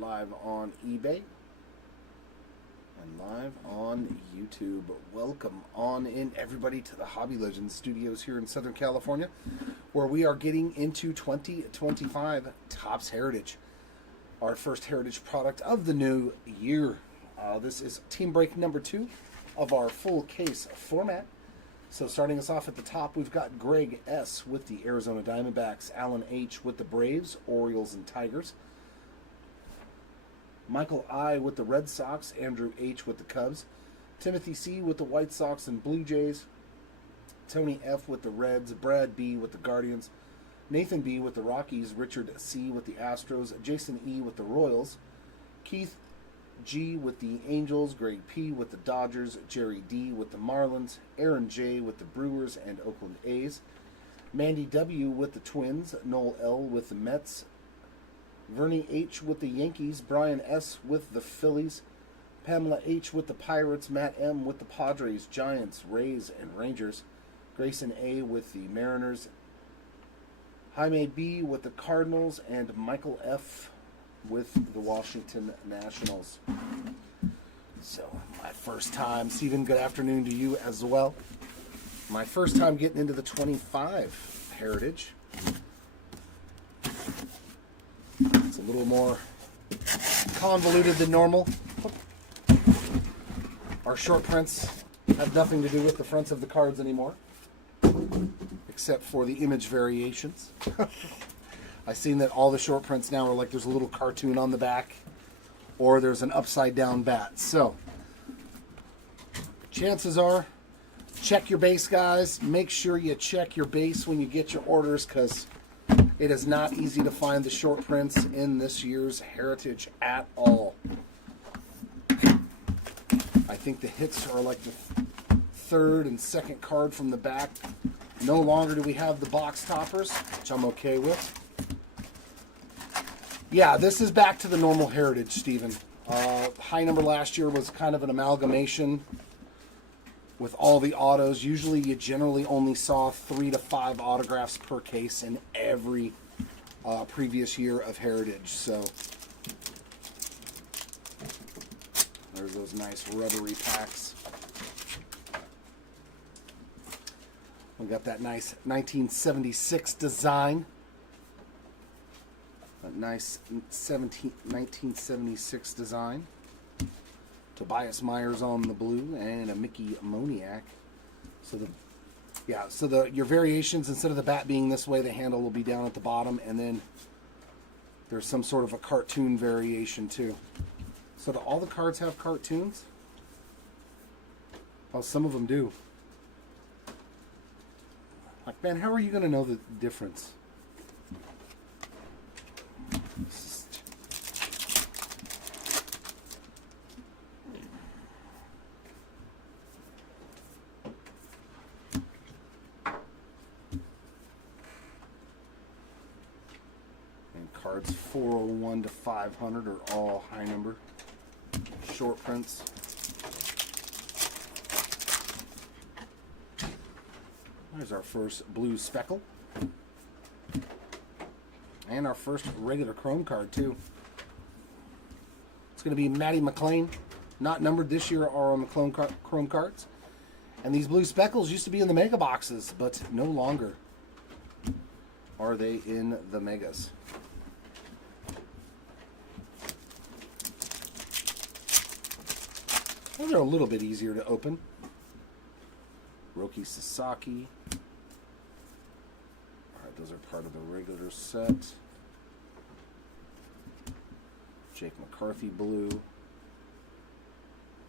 live on eBay and live on YouTube. Welcome on in, everybody, to the Hobby Legends studios here in Southern California, where we are getting into 2025 Topps Heritage, our first Heritage product of the new year. This is team break number 2 of our full case format. So starting us off at the top, we've got Greg S. with the Arizona Diamondbacks, Alan H. with the Braves, Orioles, and Tigers, Michael I. with the Red Sox, Andrew H. with the Cubs, Timothy C. with the White Sox and Blue Jays, Tony F. with the Reds, Brad B. with the Guardians, Nathan B. with the Rockies, Richard C. with the Astros, Jason E. with the Royals, Keith G. with the Angels, Greg P. with the Dodgers, Jerry D. with the Marlins, Aaron J. with the Brewers and Oakland A's, Mandy W. with the Twins, Noel L. with the Mets, Vernie H. with the Yankees, Brian S. with the Phillies, Pamela H. with the Pirates, Matt M. with the Padres, Giants, Rays, and Rangers, Grayson A. with the Mariners, Jaime B. with the Cardinals, and Michael F. with the Washington Nationals. So, my first time, Stephen, good afternoon to you as well. My first time getting into the 25 Heritage. It's a little more convoluted than normal. Our short prints have nothing to do with the fronts of the cards anymore, except for the image variations. I've seen that all the short prints now are like there's a little cartoon on the back, or there's an upside down bat. So, chances are, check your base, guys. Make sure you check your base when you get your orders, because it is not easy to find the short prints in this year's Heritage at all. I think the hits are like the third and second card from the back. No longer do we have the box toppers, which I'm okay with. Yeah, this is back to the normal Heritage, Stephen. High number last year was kind of an amalgamation with all the autos. Usually you generally only saw 3 to 5 autographs per case in every previous year of Heritage. So there's those nice rubbery packs. We got that nice 1976 design. A nice 1976 design. Tobias Myers on the blue and a Mickey Moniak. So your variations, instead of the bat being this way, the handle will be down at the bottom, and then there's some sort of a cartoon variation too. So do all the cards have cartoons? Oh, some of them do. Like, man, how are you going to know the difference? And cards 401 to 500 are all high number short prints. There's our first blue speckle. And our first regular chrome card, too. It's going to be Matty McLean. Not numbered this year are on the chrome cards. And these blue speckles used to be in the mega boxes, but no longer are they in the megas. Well, they're a little bit easier to open. Roki Sasaki. Alright, those are part of the regular set. Jake McCarthy blue.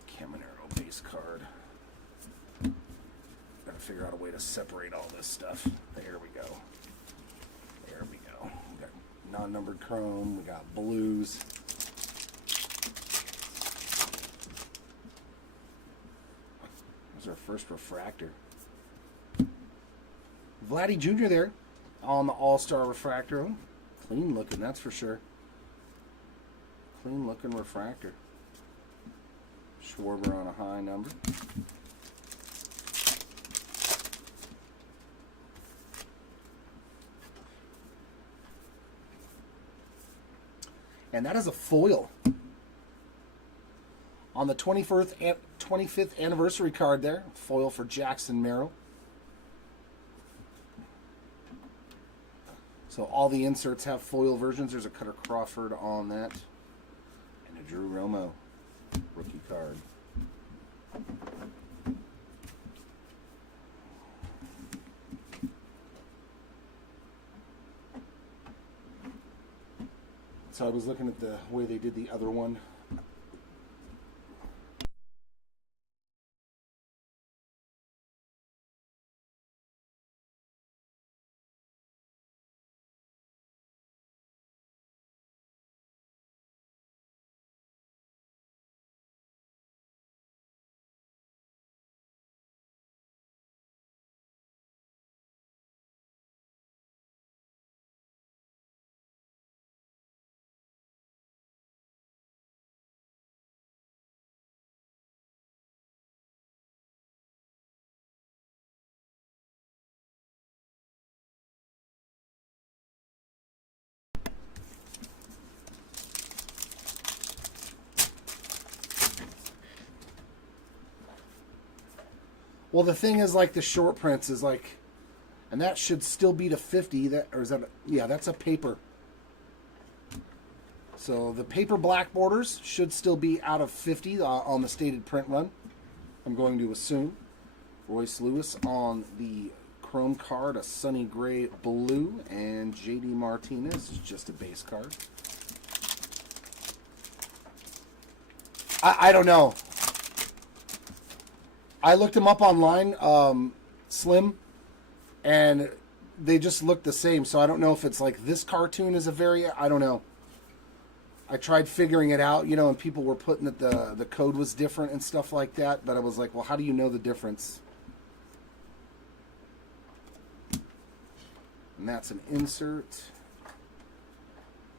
Caminero base card. Gotta figure out a way to separate all this stuff. There we go. There we go. We got non-numbered chrome. We got blues. There's our first refractor. Vladdy Jr. there on the All-Star refractor. Clean looking, that's for sure. Clean looking refractor. Schwarber on a high number. And that is a foil. On the 25th anniversary card there, foil for Jackson Merrill. So all the inserts have foil versions. There's a Cutter Crawford on that. And a Drew Romo rookie card. So I was looking at the way they did the other one. Well, the thing is, like, the short prints is like, and that should still be to 50. That, or is that? Yeah, that's a paper. So the paper black borders should still be out of 50 on the stated print run. I'm going to assume. Royce Lewis on the chrome card, a sunny gray blue, and JD Martinez is just a base card. I don't know. I looked them up online, Slim, and they just look the same. So I don't know if it's like this cartoon is a variant. I don't know. I tried figuring it out, you know, and people were putting that the code was different and stuff like that. But I was like, well, how do you know the difference? And that's an insert.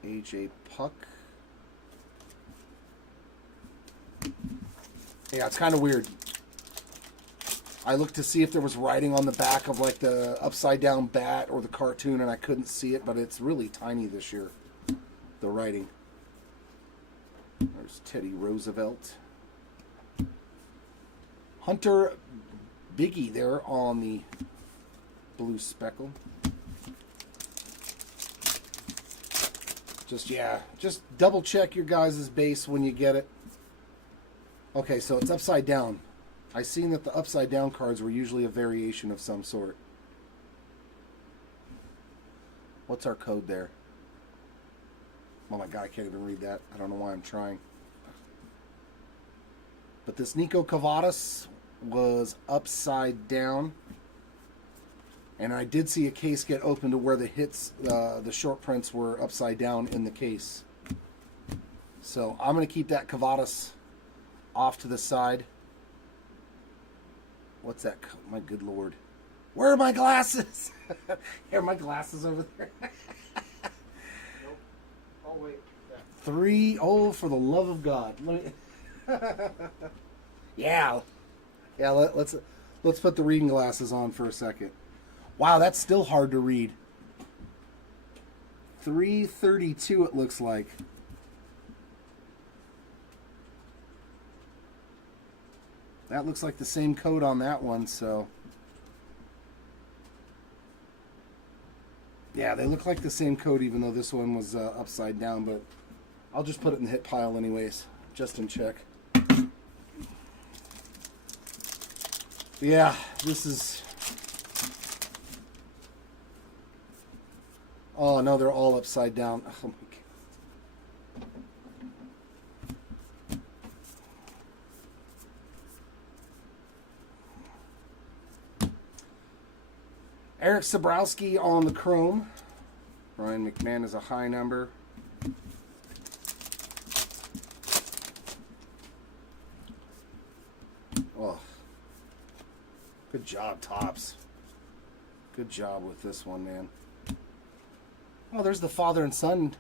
AJ Puck. Yeah, it's kind of weird. I looked to see if there was writing on the back of like the upside down bat or the cartoon, and I couldn't see it, but it's really tiny this year, the writing. There's Teddy Roosevelt. Hunter Biggie there on the blue speckle. Just double check your guys' base when you get it. Okay, so it's upside down. I seen that the upside down cards were usually a variation of some sort. What's our code there? Oh my god, I can't even read that. I don't know why I'm trying. But this Nico Cavadas was upside down. And I did see a case get open to where the hits, the short prints were upside down in the case. So I'm going to keep that Cavadas off to the side. What's that? My good lord. Where are my glasses? Here are my glasses over there. Nope. Oh, wait. Yeah. 3, oh, for the love of God. Let me... Yeah, let's put the reading glasses on for a second. Wow, that's still hard to read. 332 it looks like. That looks like the same code on that one, so. Yeah, they look like the same code even though this one was upside down, but I'll just put it in the hit pile anyways, just in check. Yeah, this is... Oh, no, they're all upside down. Oh, my God. Eric Sabrowski on the chrome. Ryan McMahon is a high number. Oh. Good job, Topps. Good job with this one, man. Oh, there's the father and son.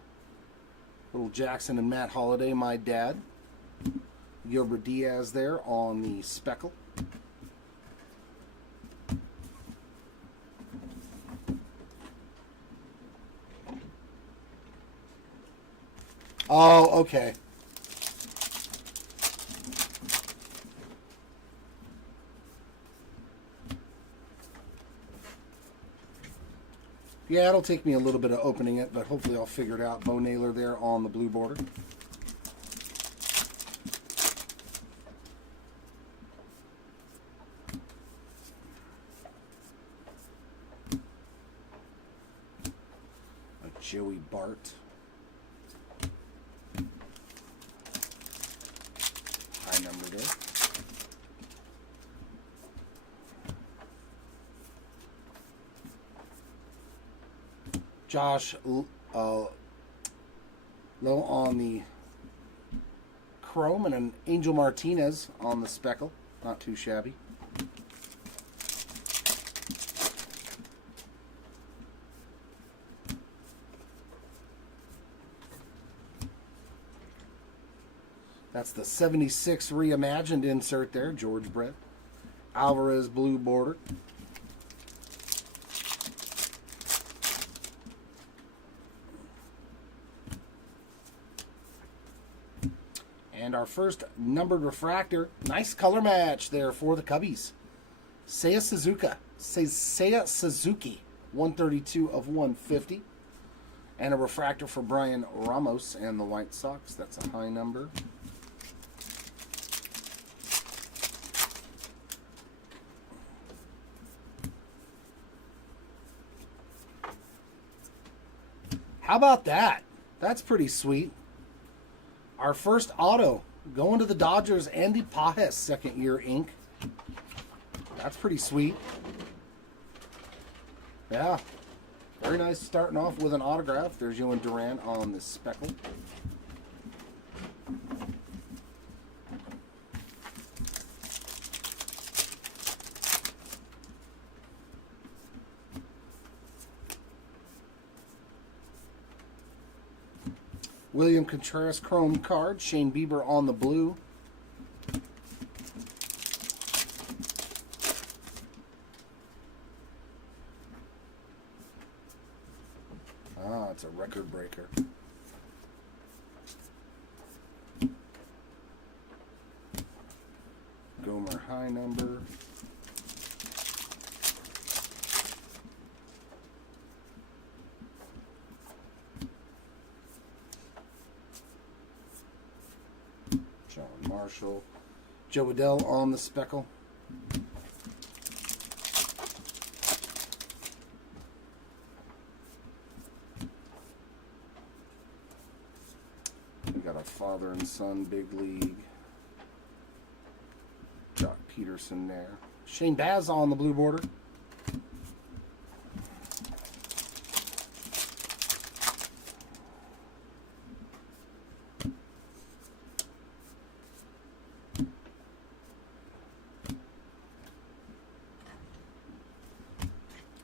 Little Jackson and Matt Holliday, my dad. Gilbert Diaz there on the speckle. Oh, okay. Yeah, it'll take me a little bit of opening it, but hopefully I'll figure it out. Bo Naylor there on the blue border. A Joey Bart. High number there. Josh Low on the chrome and an Angel Martinez on the speckle. Not too shabby. That's the 76 reimagined insert there, George Brett. Alvarez blue border. And our first numbered refractor, nice color match there for the Cubbies. Seiya Suzuki, 132 of 150. And a refractor for Brian Ramos and the White Sox. That's a high number. How about that? That's pretty sweet. Our first auto going to the Dodgers, Andy Pajes, second year ink. That's pretty sweet. Yeah. Very nice starting off with an autograph. There's Yohan Duran on the speckle. William Contreras chrome card. Shane Bieber on the blue. Ah, it's a record breaker. Gomer high number. John Marshall. Joe Adell on the speckle. We got a father and son big league. Jock Peterson there. Shane Baz on the blue border.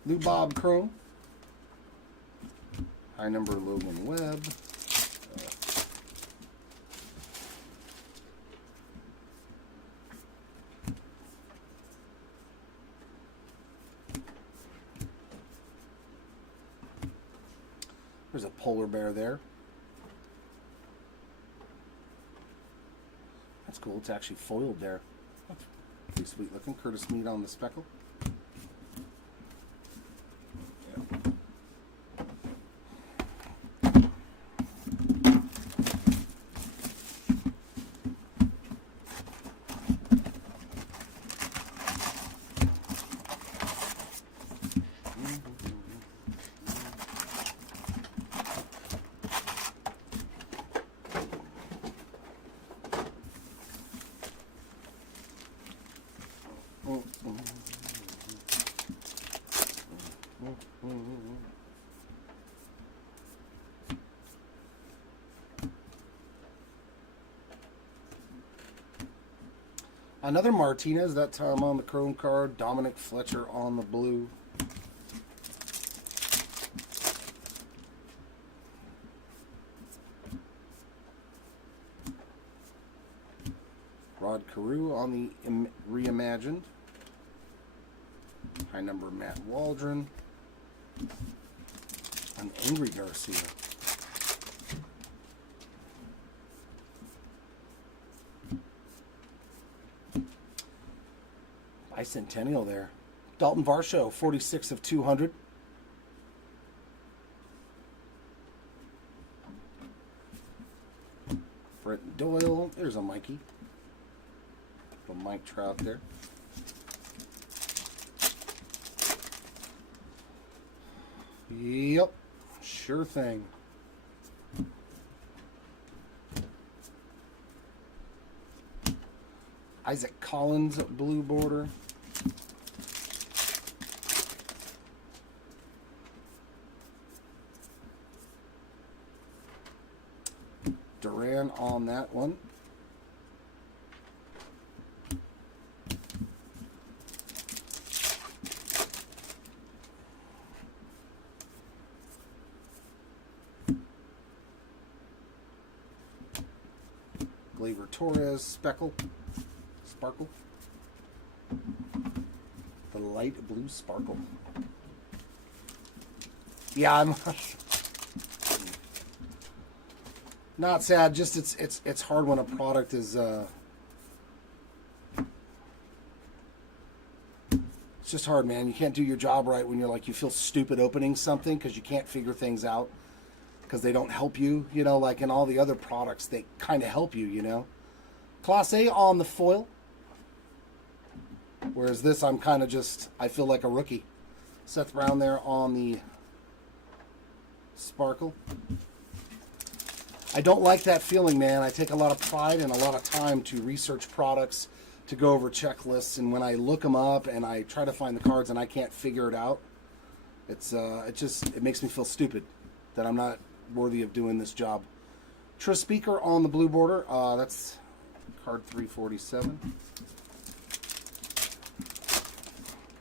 Lou Bob Chrome. High number Logan Webb. There's a polar bear there. That's cool. It's actually foiled there. That's pretty sweet looking. Curtis Mead on the speckle. Another Martinez, that time on the chrome card. Dominic Fletcher on the blue. Rod Carew on the reimagined. High number Matt Waldron. An Angry Garcia. Bicentennial there. Dalton Varsho, 46 of 200. Brett Doyle. There's a Mikey. A Mike Trout there. Yep. Sure thing. Isaac Collins, blue border. Duran on that one. Gleyber Torres, Sparkle. The light blue sparkle. Yeah, I'm not sad. Just it's hard when a product is. It's just hard, man. You can't do your job right when you're like you feel stupid opening something because you can't figure things out because they don't help you. You know, like in all the other products, they kind of help you. You know, Class A on the foil. Whereas this, I'm kind of just, I feel like a rookie. Seth Brown there on the sparkle. I don't like that feeling, man. I take a lot of pride and a lot of time to research products, to go over checklists, and when I look them up and I try to find the cards and I can't figure it out, it makes me feel stupid that I'm not worthy of doing this job. Tris Speaker on the blue border. That's card 347.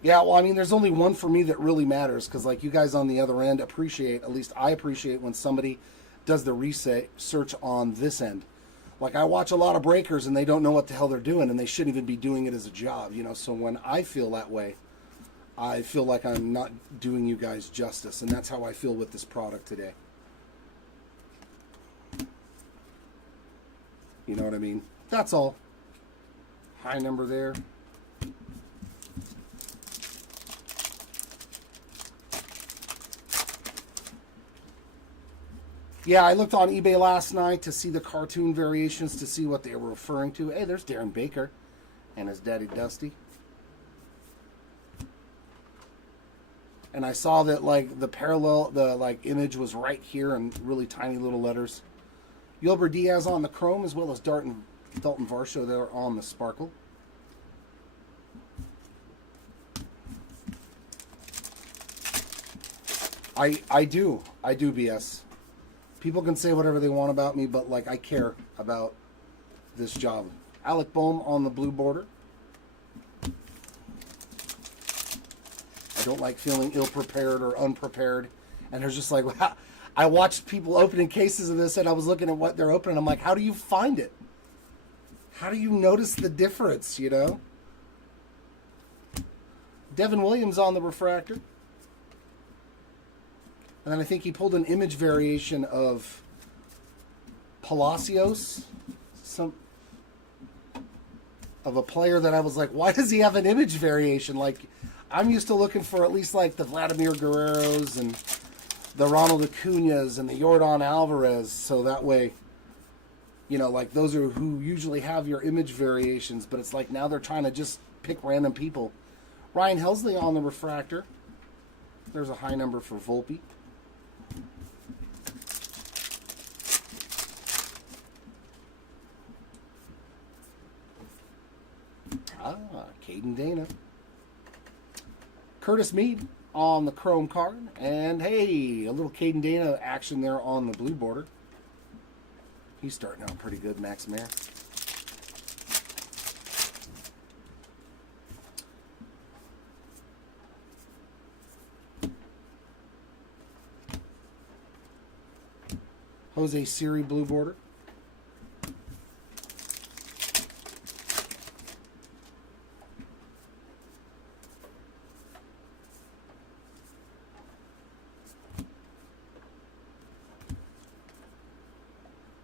Yeah, well, I mean, there's only one for me that really matters because, like, you guys on the other end appreciate, at least I appreciate when somebody does the research on this end. Like, I watch a lot of breakers and they don't know what the hell they're doing and they shouldn't even be doing it as a job, you know? So when I feel that way, I feel like I'm not doing you guys justice, and that's how I feel with this product today. You know what I mean? That's all. High number there. Yeah, I looked on eBay last night to see the cartoon variations to see what they were referring to. Hey, there's Darren Baker and his daddy Dusty. And I saw that like the parallel, the like image was right here in really tiny little letters. Yolber Diaz on the chrome as well as Dalton Varsho there on the sparkle. I do BS. People can say whatever they want about me, but like I care about this job. Alec Boehm on the blue border. I don't like feeling ill-prepared or unprepared. And there's just like, I watched people opening cases of this and I was looking at what they're opening. I'm like, how do you find it? How do you notice the difference, you know? Devin Williams on the refractor. And then I think he pulled an image variation of Palacios, of a player that I was like, why does he have an image variation? Like, I'm used to looking for at least like the Vladimir Guerreros and the Ronald Acuñas and the Yordan Alvarez, so that way, you know, like those are who usually have your image variations, but it's like now they're trying to just pick random people. Ryan Helsley on the refractor. There's a high number for Volpe. Caden Dana. Curtis Mead on the chrome card. And hey, a little Caden Dana action there on the blue border. He's starting out pretty good, Max Mayer. Jose Siri blue border.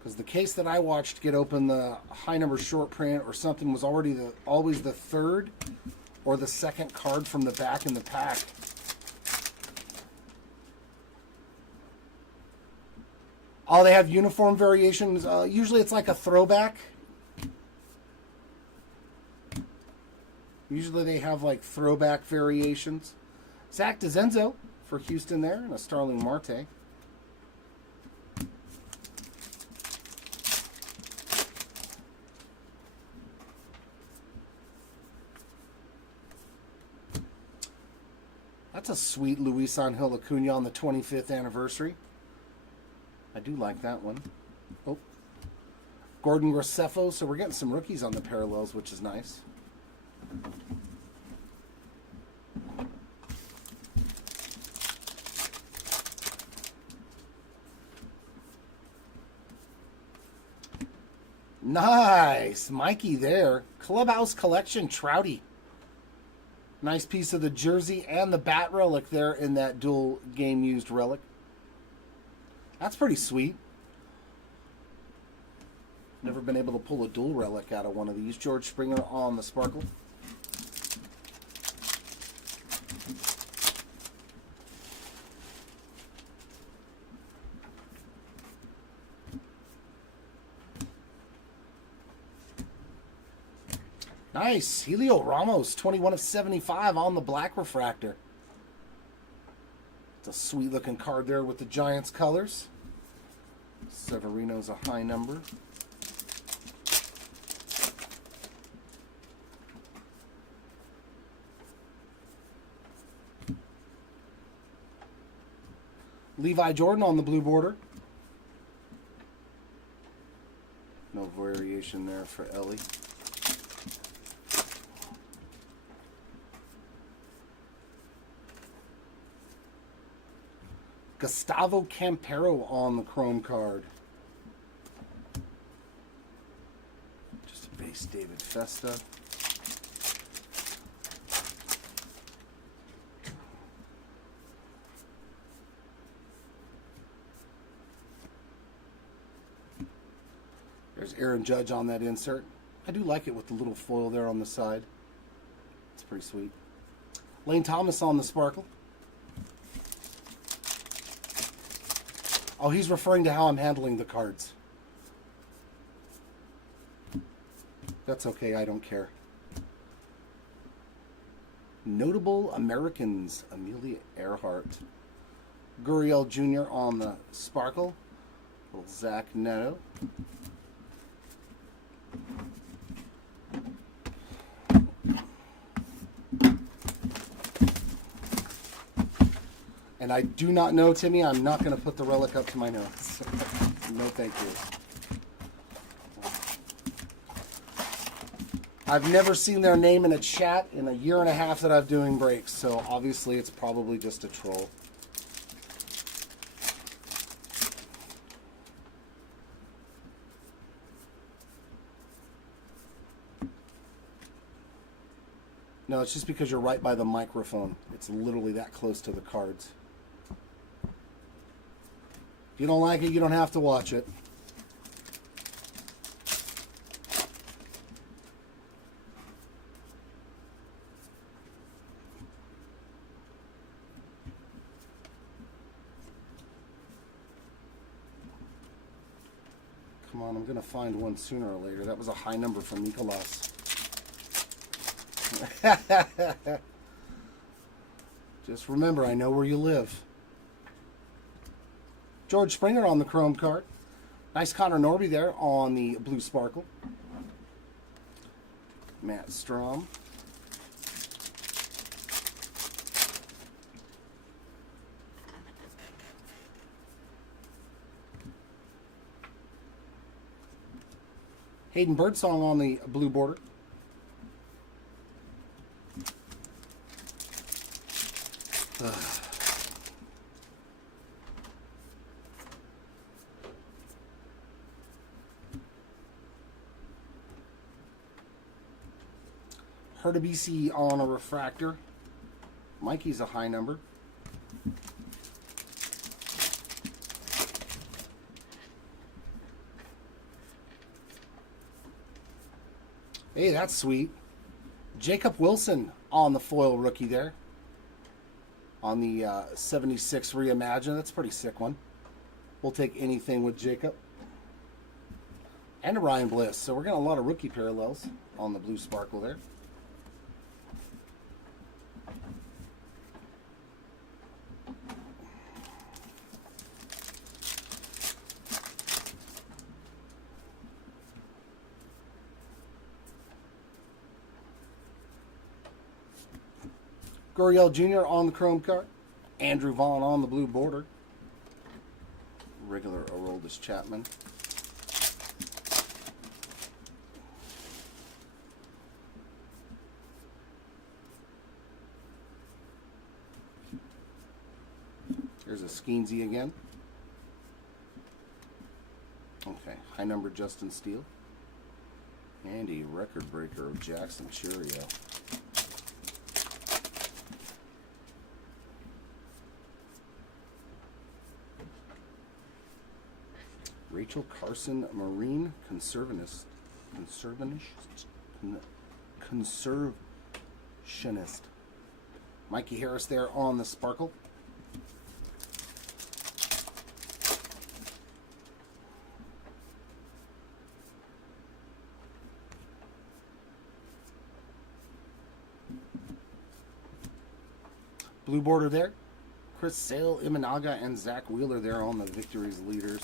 Because the case that I watched get open, the high number short print or something was already always the third or the second card from the back in the pack. Oh, they have uniform variations. Usually it's like a throwback. Usually they have like throwback variations. Zach DeZenzo for Houston there, and a Starling Marte. That's a sweet Luis Angel Acuna on the 25th anniversary. I do like that one. Oh, Gordon Graceffo. So we're getting some rookies on the parallels, which is nice. Nice. Mikey there. Clubhouse Collection Trouty. Nice piece of the jersey and the bat relic there in that dual game used relic. That's pretty sweet. Never been able to pull a dual relic out of one of these. George Springer on the Sparkle. Nice. Helio Ramos, 21 of 75 on the black refractor. It's a sweet looking card there with the Giants colors. Severino's a high number. Levi Jordan on the blue border. No variation there for Ellie. Gustavo Campero on the chrome card. Just a base David Festa. There's Aaron Judge on that insert. I do like it with the little foil there on the side. It's pretty sweet. Lane Thomas on the Sparkle. Oh, he's referring to how I'm handling the cards. That's okay, I don't care. Notable Americans, Amelia Earhart. Gurriel Jr. on the Sparkle. Little Zach Neto. And I do not know, Timmy, I'm not going to put the relic up to my nose. No thank you. I've never seen their name in a chat in a year and a half that I've doing breaks, so obviously it's probably just a troll. No, it's just because you're right by the microphone. It's literally that close to the cards. If you don't like it, you don't have to watch it. Come on, I'm going to find one sooner or later. That was a high number from Nicolas. Just remember, I know where you live. George Springer on the chrome card. Nice Connor Norby there on the blue Sparkle. Matt Strom. Hayden Birdsong on the blue border. Herdabisi on a refractor. Mikey's a high number. Hey, that's sweet. Jacob Wilson on the foil rookie there. On the 76 Reimagine. That's a pretty sick one. We'll take anything with Jacob. And a Ryan Bliss. So we're getting a lot of rookie parallels on the blue sparkle there. Gurriel Jr. on the chrome card. Andrew Vaughn on the blue border. Regular Aroldis Chapman. Here's a Skeensy again. Okay, high number Justin Steele. And a record breaker of Jackson Churio. Rachel Carson Marine Conservationist. Mikey Harris there on the sparkle. Blue border there. Chris Sale, Imanaga, and Zach Wheeler there on the victories leaders.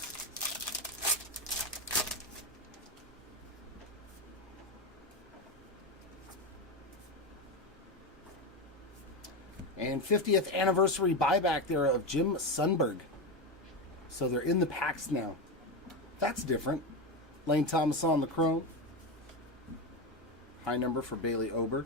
And 50th anniversary buyback there of Jim Sundberg. So they're in the packs now. That's different. Lane Thomas on the chrome. High number for Bailey Ober.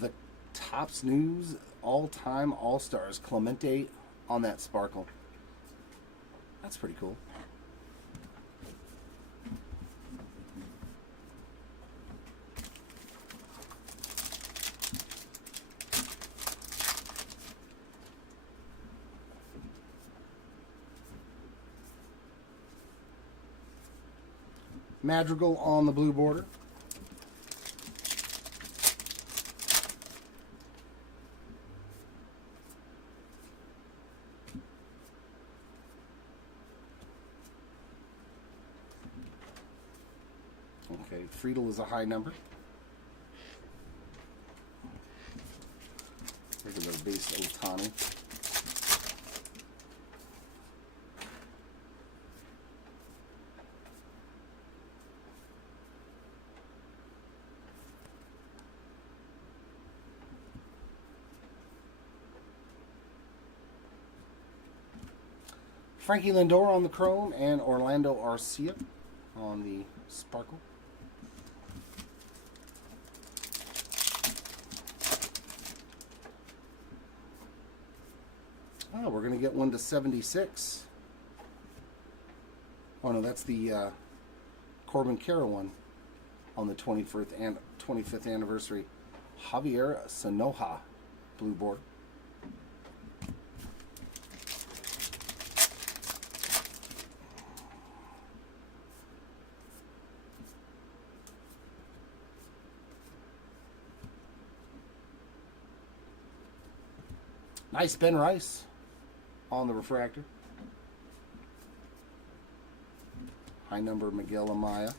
The Topps News all-time All-Stars. Clemente on that sparkle. That's pretty cool. Madrigal on the blue border. Okay, Friedel is a high number. Regular base Otani. Frankie Lindor on the chrome and Orlando Arcia on the sparkle. Oh, we're going to get one to 76. Oh no, that's the Corbin Carroll one on the 25th anniversary. Javier Sanoja, blue board. Nice Ben Rice on the refractor. High number Miguel Amaya.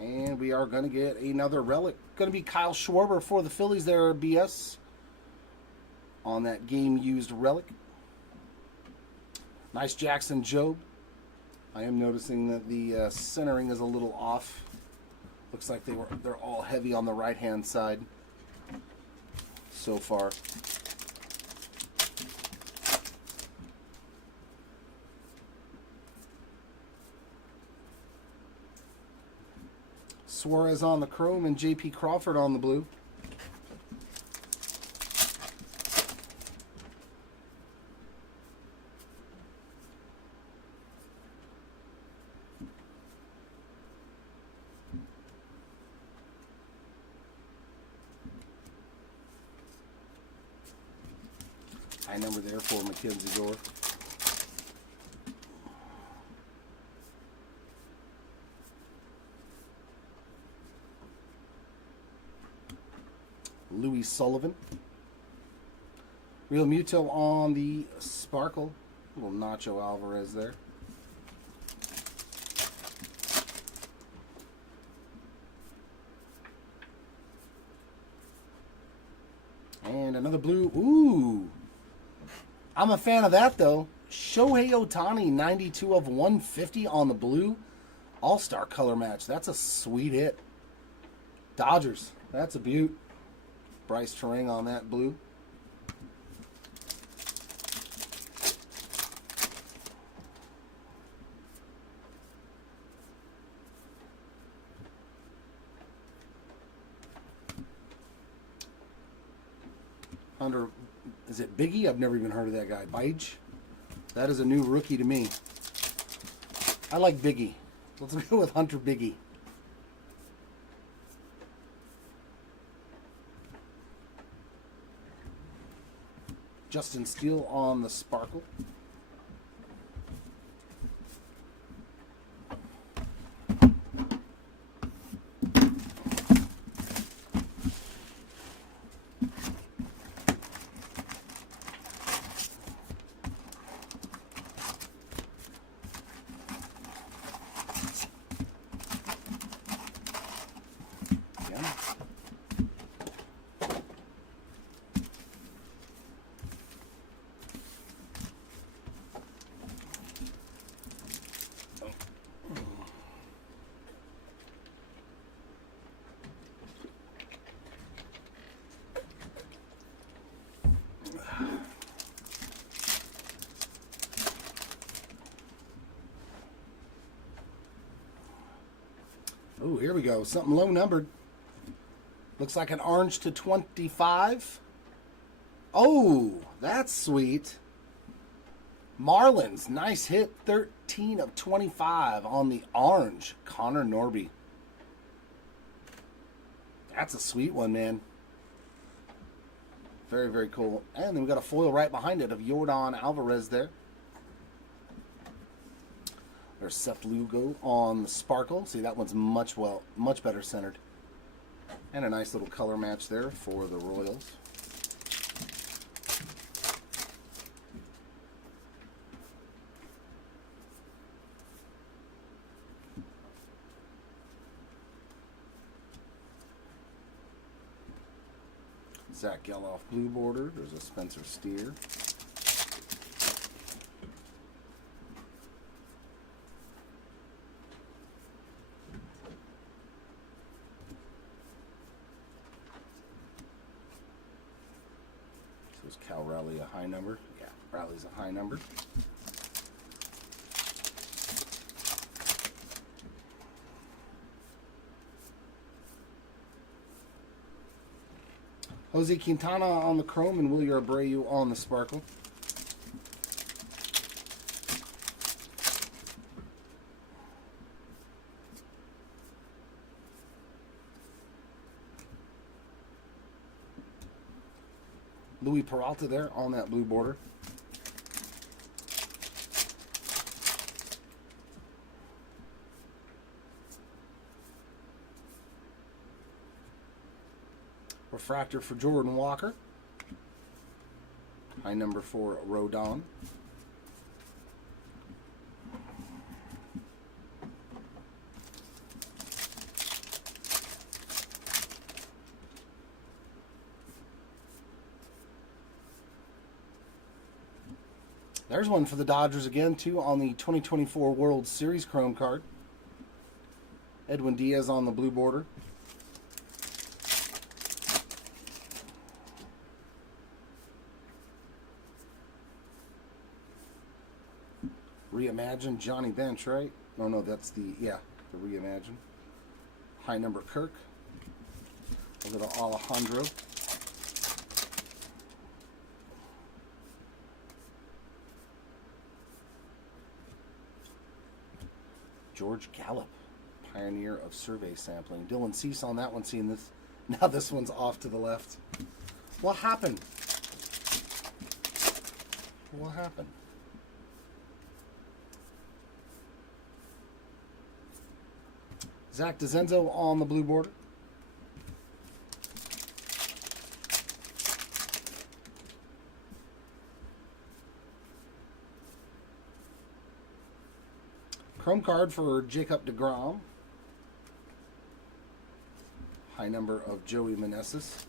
And we are going to get another relic. Going to be Kyle Schwarber for the Phillies there, BS. On that game-used relic. Nice Jackson Jobe. I am noticing that the centering is a little off. Looks like they're all heavy on the right-hand side so far. Suarez on the chrome and J.P. Crawford on the blue. High number there for Mackenzie Gore. Louis Sullivan. Real Muto on the Sparkle. Little Nacho Alvarez there. And another blue. Ooh. I'm a fan of that, though. Shohei Ohtani, 92 of 150 on the blue. All-Star color match. That's a sweet hit. Dodgers. That's a beaut. Bryce Terang on that blue. Hunter, is it Biggie? I've never even heard of that guy. Bige? That is a new rookie to me. I like Biggie. Let's go with Hunter Biggie. Justin Steele on the Sparkle. Oh, here we go. Something low numbered. Looks like an orange to 25. Oh, that's sweet. Marlins, nice hit. 13 of 25 on the orange. Connor Norby. That's a sweet one, man. Very, very cool. And then we got a foil right behind it of Yordan Alvarez there. There's Seth Lugo on the Sparkle. See, that one's much better centered. And a nice little color match there for the Royals. Zach Geloff blue border. There's a Spencer Steer. So is Cal Raleigh a high number? Yeah, Raleigh's a high number. Jose Quintana on the chrome and Wilyer Abreu on the Sparkle. Louis Peralta there on that blue border. Refractor for Jordan Walker. High number for Rodon. There's one for the Dodgers again, too, on the 2024 World Series Chrome card. Edwin Diaz on the blue border. Reimagine Johnny Bench, right? No, that's the Reimagine. High number Kirk. A little Alejandro. George Gallup, pioneer of survey sampling. Dylan Cease on that one, seeing this. Now this one's off to the left. What happened? What happened? Zach DeZenzo on the blue border. Chrome card for Jacob deGrom. High number of Joey Meneses.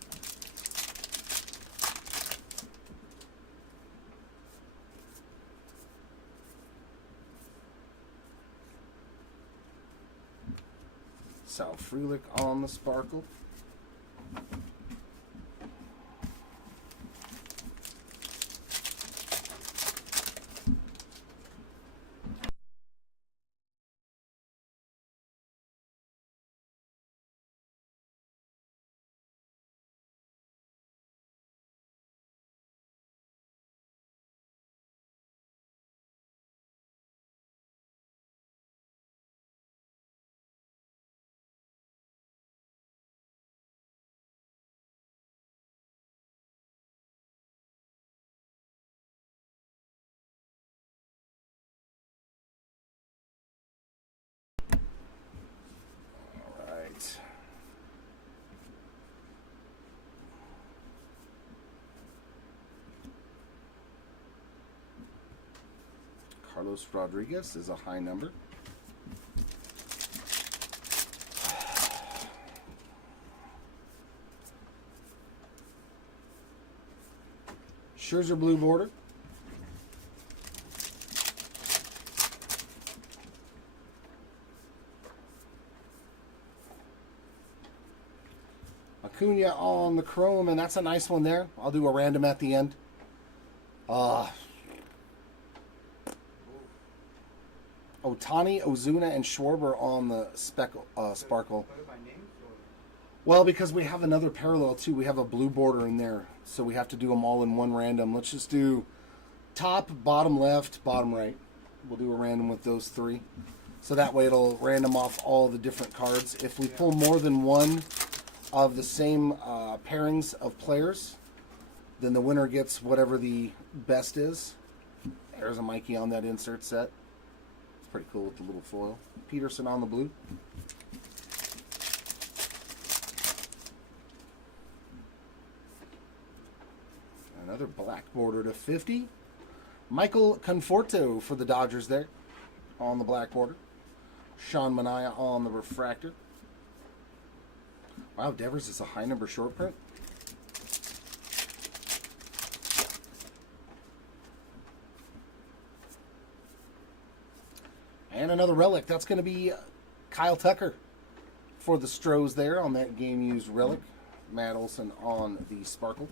Sal Frelick on the sparkle. Carlos Rodriguez is a high number. Scherzer blue border. Acuna on the chrome, and that's a nice one there. I'll do a random at the end. Otani, Ozuna, and Schwarber on the sparkle. Well, because we have another parallel too. We have a blue border in there, so we have to do them all in one random. Let's just do top, bottom left, bottom right. We'll do a random with those three. So that way it'll random off all the different cards. If we pull more than one of the same pairings of players, then the winner gets whatever the best is. There's a Mikey on that insert set. It's pretty cool with the little foil. Peterson on the blue. Another black border to 50. Michael Conforto for the Dodgers there on the black border. Sean Manaea on the refractor. Wow, Devers is a high number short print. And another relic. That's going to be Kyle Tucker for the Stros there on that game used relic. Matt Olson on the sparkle.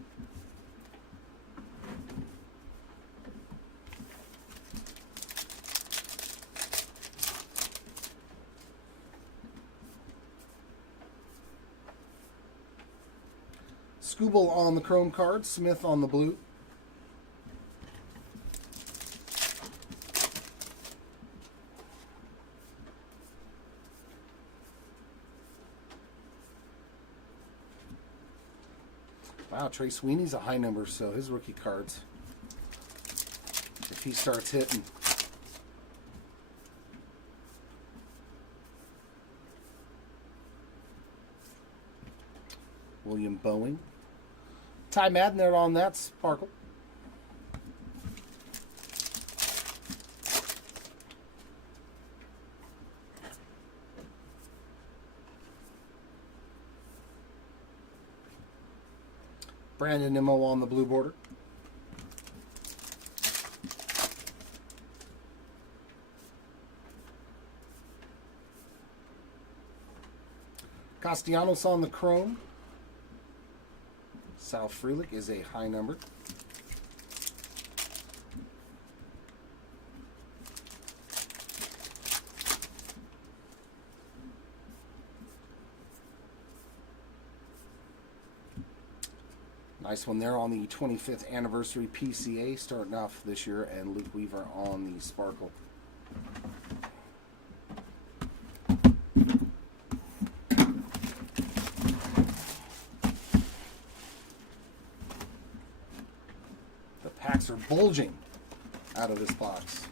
Skubal on the chrome card, Smith on the blue. Wow, Trey Sweeney's a high number, so his rookie cards, if he starts hitting. William Boeing. Ty Madden there on that sparkle. Brandon Nimmo on the blue border. Castellanos on the chrome. Sal Frelick is a high number. Nice one there on the 25th anniversary PCA starting off this year, and Luke Weaver on the Sparkle. The packs are bulging out of this box.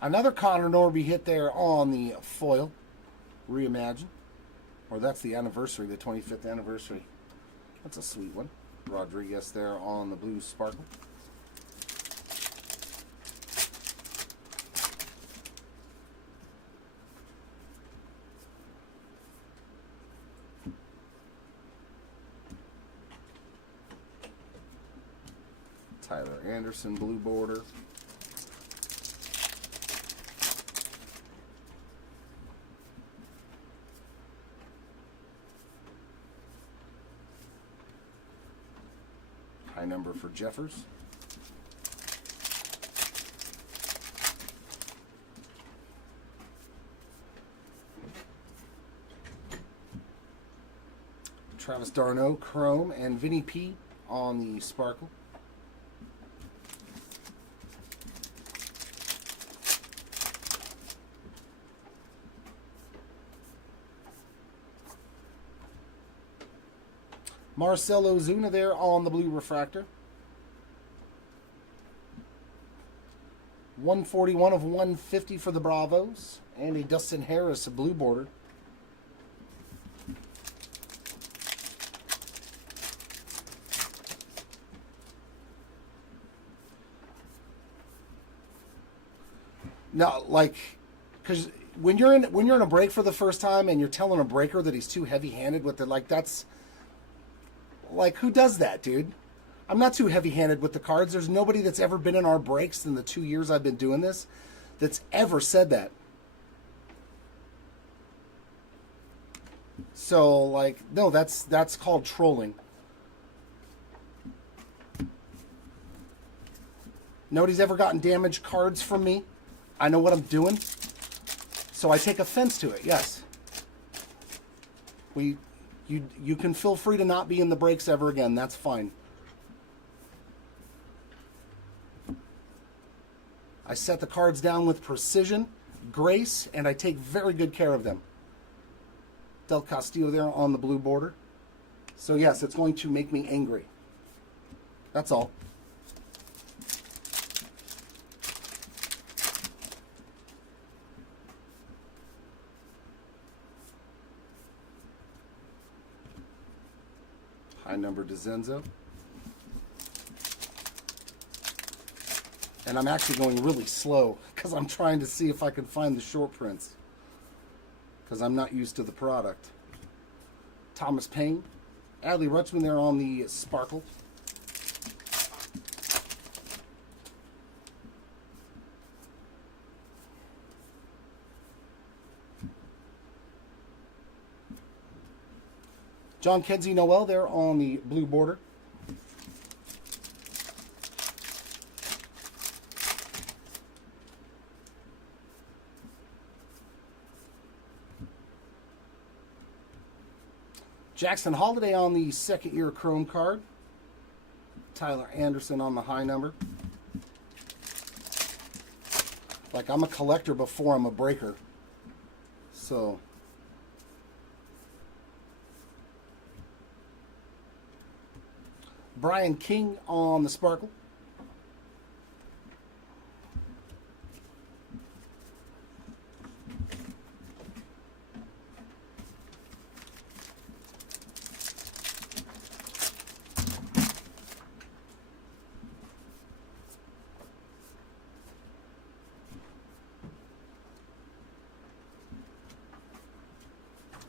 Another Connor Norby hit there on the foil, Reimagine. Or that's the anniversary, the 25th anniversary. That's a sweet one. Rodriguez there on the blue Sparkle. Tyler Anderson blue border. High number for Jeffers. Travis d'Arnaud Chrome and Vinny P on the Sparkle. Marcelo Zuna there on the blue refractor. 141 of 150 for the Bravos. And a Dustin Harris, a blue border. Now, like, because when you're in a break for the first time and you're telling a breaker that he's too heavy-handed with it, like, that's... Like, who does that, dude? I'm not too heavy-handed with the cards. There's nobody that's ever been in our breaks in the 2 years I've been doing this that's ever said that. So, like, no, that's called trolling. Nobody's ever gotten damaged cards from me. I know what I'm doing. So I take offense to it, yes. You can feel free to not be in the breaks ever again. That's fine. I set the cards down with precision, grace, and I take very good care of them. Del Castillo there on the blue border. So yes, it's going to make me angry. That's all. High number DeZenzo. And I'm actually going really slow because I'm trying to see if I can find the short prints, because I'm not used to the product. Thomas Paine. Adley Rutschman there on the Sparkle. John Kenzie Noel there on the blue border. Jackson Holiday on the second year chrome card. Tyler Anderson on the high number. Like, I'm a collector before I'm a breaker. So... Brian King on the Sparkle.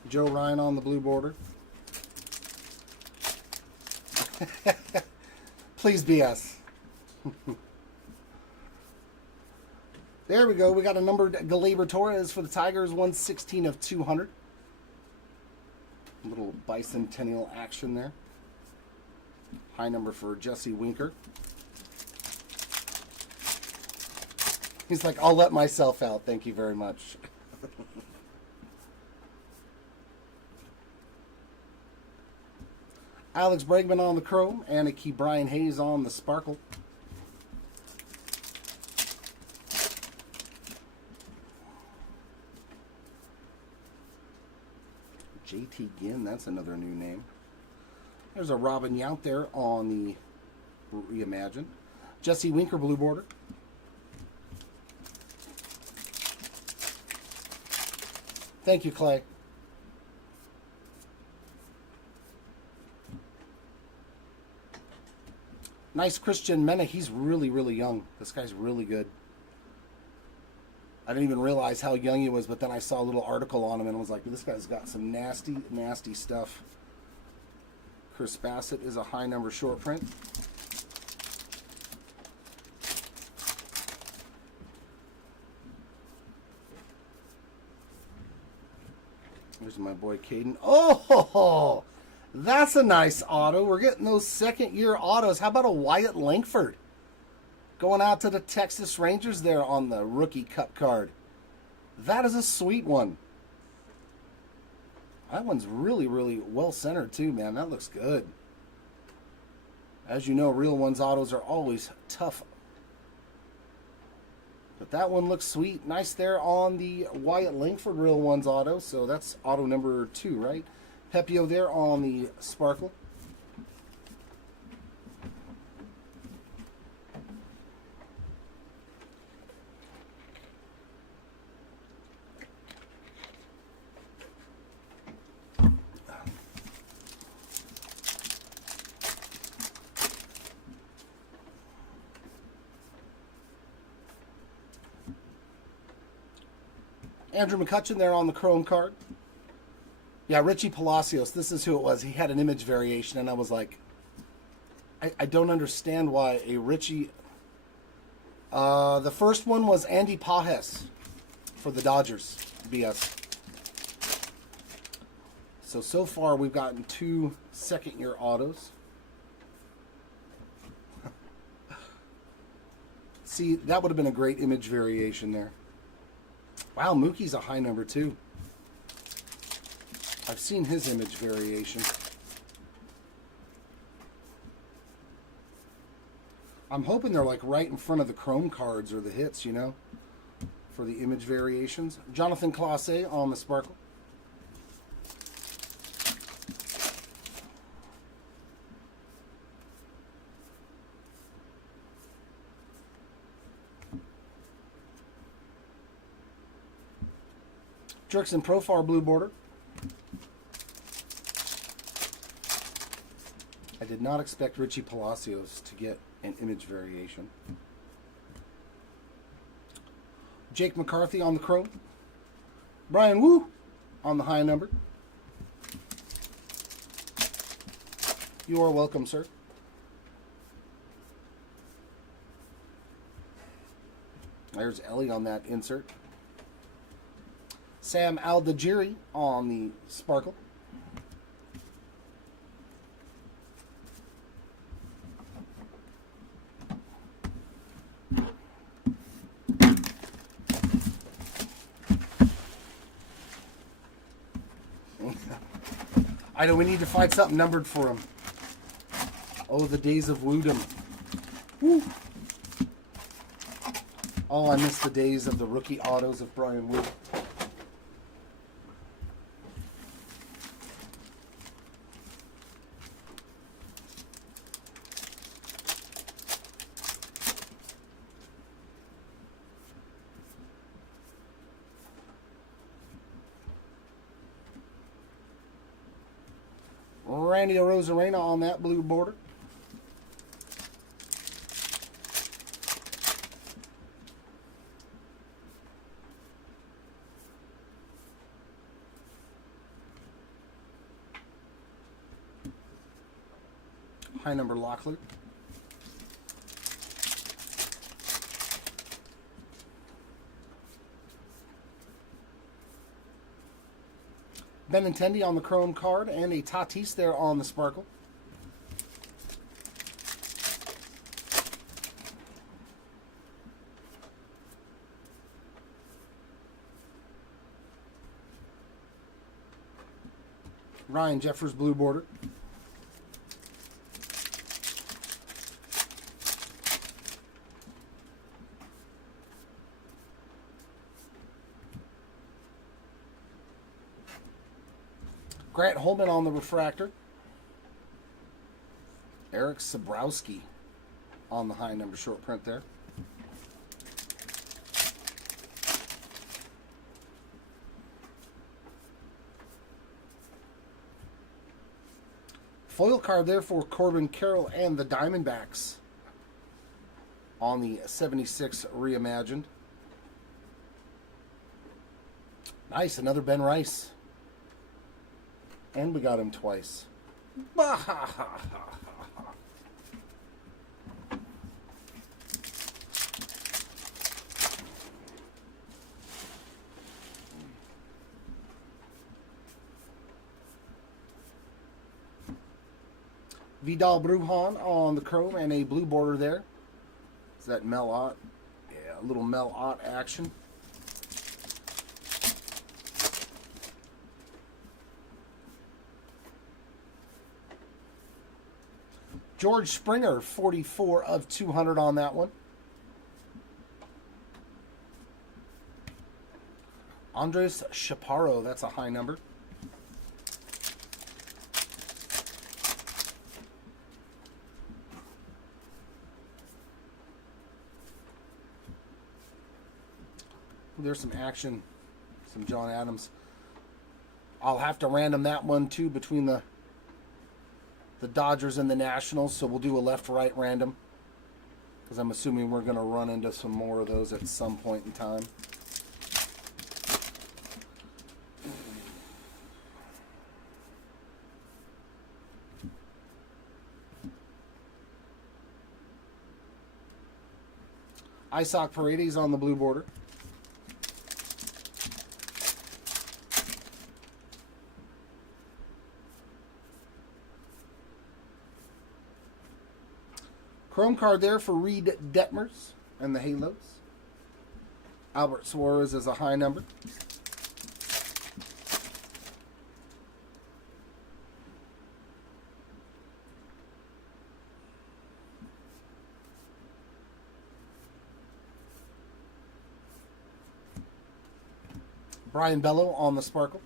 Joe Ryan on the blue border. Please BS. There we go. We got a numbered Gleyber Torres for the Tigers, 116 of 200. A little bicentennial action there. High number for Jesse Winker. He's like, I'll let myself out. Thank you very much. Alex Bregman on the chrome, and a key Brian Hayes on the sparkle. JT Ginn, that's another new name. There's a Robin Yount there on the Reimagine. Jesse Winker blue border. Thank you, Clay. Nice Christian Mena. He's really, really young. This guy's really good. I didn't even realize how young he was, but then I saw a little article on him and was like, this guy's got some nasty, nasty stuff. Chris Bassett is a high number short print. There's my boy Caden. Oh, that's a nice auto. We're getting those second-year autos. How about a Wyatt Langford? Going out to the Texas Rangers there on the Rookie Cup card. That is a sweet one. That one's really, really well-centered too, man. That looks good. As you know, Real Ones autos are always tough. But that one looks sweet. Nice there on the Wyatt Langford Real Ones auto. So that's auto number 2, right? Pepio there on the sparkle. Andrew McCutcheon there on the chrome card. Yeah, Richie Palacios. This is who it was. He had an image variation, and I was like, I don't understand why a Richie... the first one was Andy Pages for the Dodgers. BS. So far we've gotten 2 second-year autos. See, that would have been a great image variation there. Wow, Mookie's a high number 2. I've seen his image variation. I'm hoping they're like right in front of the chrome cards or the hits, you know, for the image variations. Jonathan Clase on the sparkle. Jerkson Profar blue border. I did not expect Richie Palacios to get an image variation. Jake McCarthy on the chrome. Brian Wu on the high number. You are welcome, sir. There's Ellie on that insert. Sam Aldajiri on the sparkle. I know we need to find something numbered for him. Oh, the days of Woodham. Woo. Oh, I miss the days of the rookie autos of Brian Wood. Randy Arozarena on that blue border. High number Locklear. Benintendi on the chrome card, and a Tatis there on the sparkle. Ryan Jeffers blue border. Grant Holman on the refractor. Eric Sabrowski on the high number short print there. Foil card there for Corbin Carroll and the Diamondbacks on the 76 reimagined. Nice, another Ben Rice. And we got him twice. Vidal Brujan on the chrome and a blue border there. Is that Mel Ott? Yeah, a little Mel Ott action. George Springer, 44 of 200 on that one. Andres Chaparro, that's a high number. There's some action, some John Adams. I'll have to random that one too between the Dodgers and the Nationals, so we'll do a left-right random because I'm assuming we're going to run into some more of those at some point in time. Isaac Paredes on the blue border. Chrome card there for Reed Detmers and the Halos. Albert Suarez is a high number. Brian Bello on the sparkle.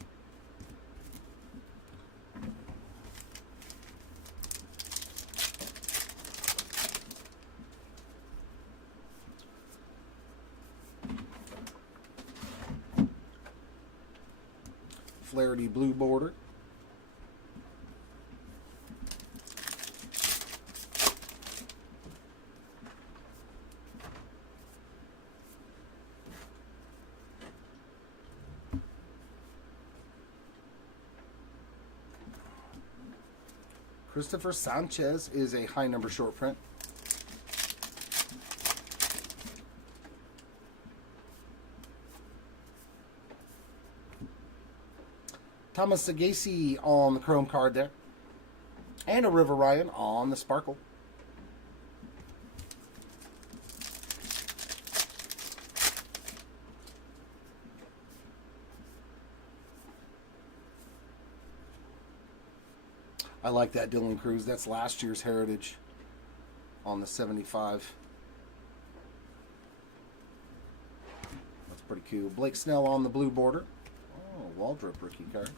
Flaherty blue border. Christopher Sanchez is a high number short print. Thomas Sagasi on the chrome card there. And a River Ryan on the sparkle. I like that Dylan Cruz. That's last year's Heritage on the 75. That's pretty cool. Blake Snell on the blue border. Oh, Waldrop rookie card.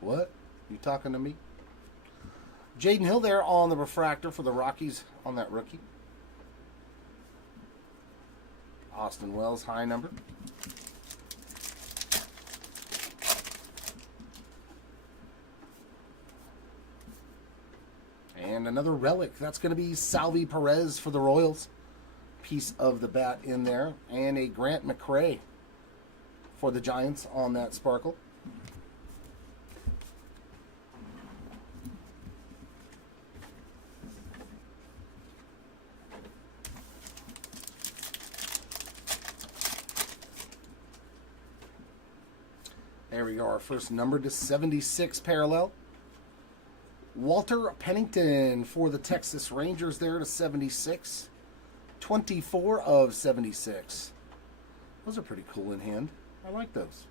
What? You talking to me? Jaden Hill there on the refractor for the Rockies on that rookie. Austin Wells, high number. And another relic. That's going to be Salvi Perez for the Royals. Piece of the bat in there. And a Grant McRae for the Giants on that sparkle. There we go, our first number to 76 parallel. Walter Pennington for the Texas Rangers there to 76. 24 of 76. Those are pretty cool in hand. I like those.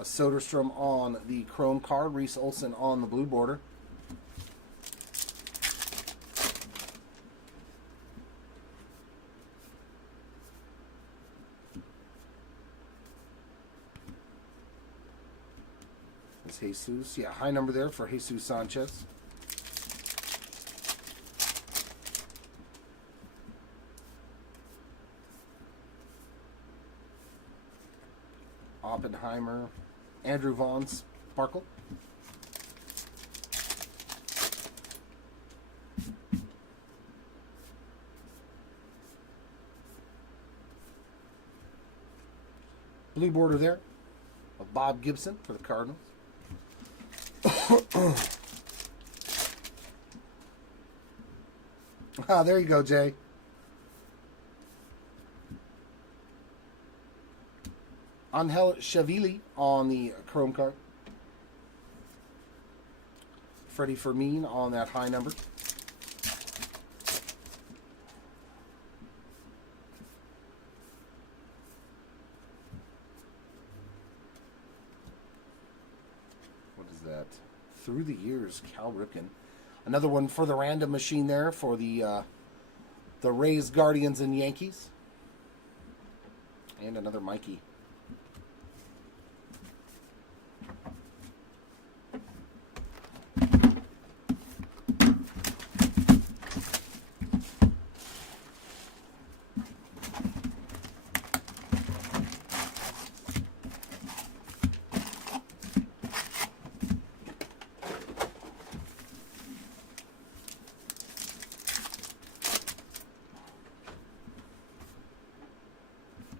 A Soderstrom on the chrome card. Reese Olson on the blue border. Is Jesus. Yeah, high number there for Jesus Sanchez. Oppenheimer. Andrew Vaughn Sparkle. Blue border there of Bob Gibson for the Cardinals. Ah, there you go, Jay. Angel Chavili on the chrome card. Freddie Fermin on that high number. What is that? Through the Years, Cal Ripken. Another one for the random machine there for the Rays, Guardians, and Yankees. And another Mikey.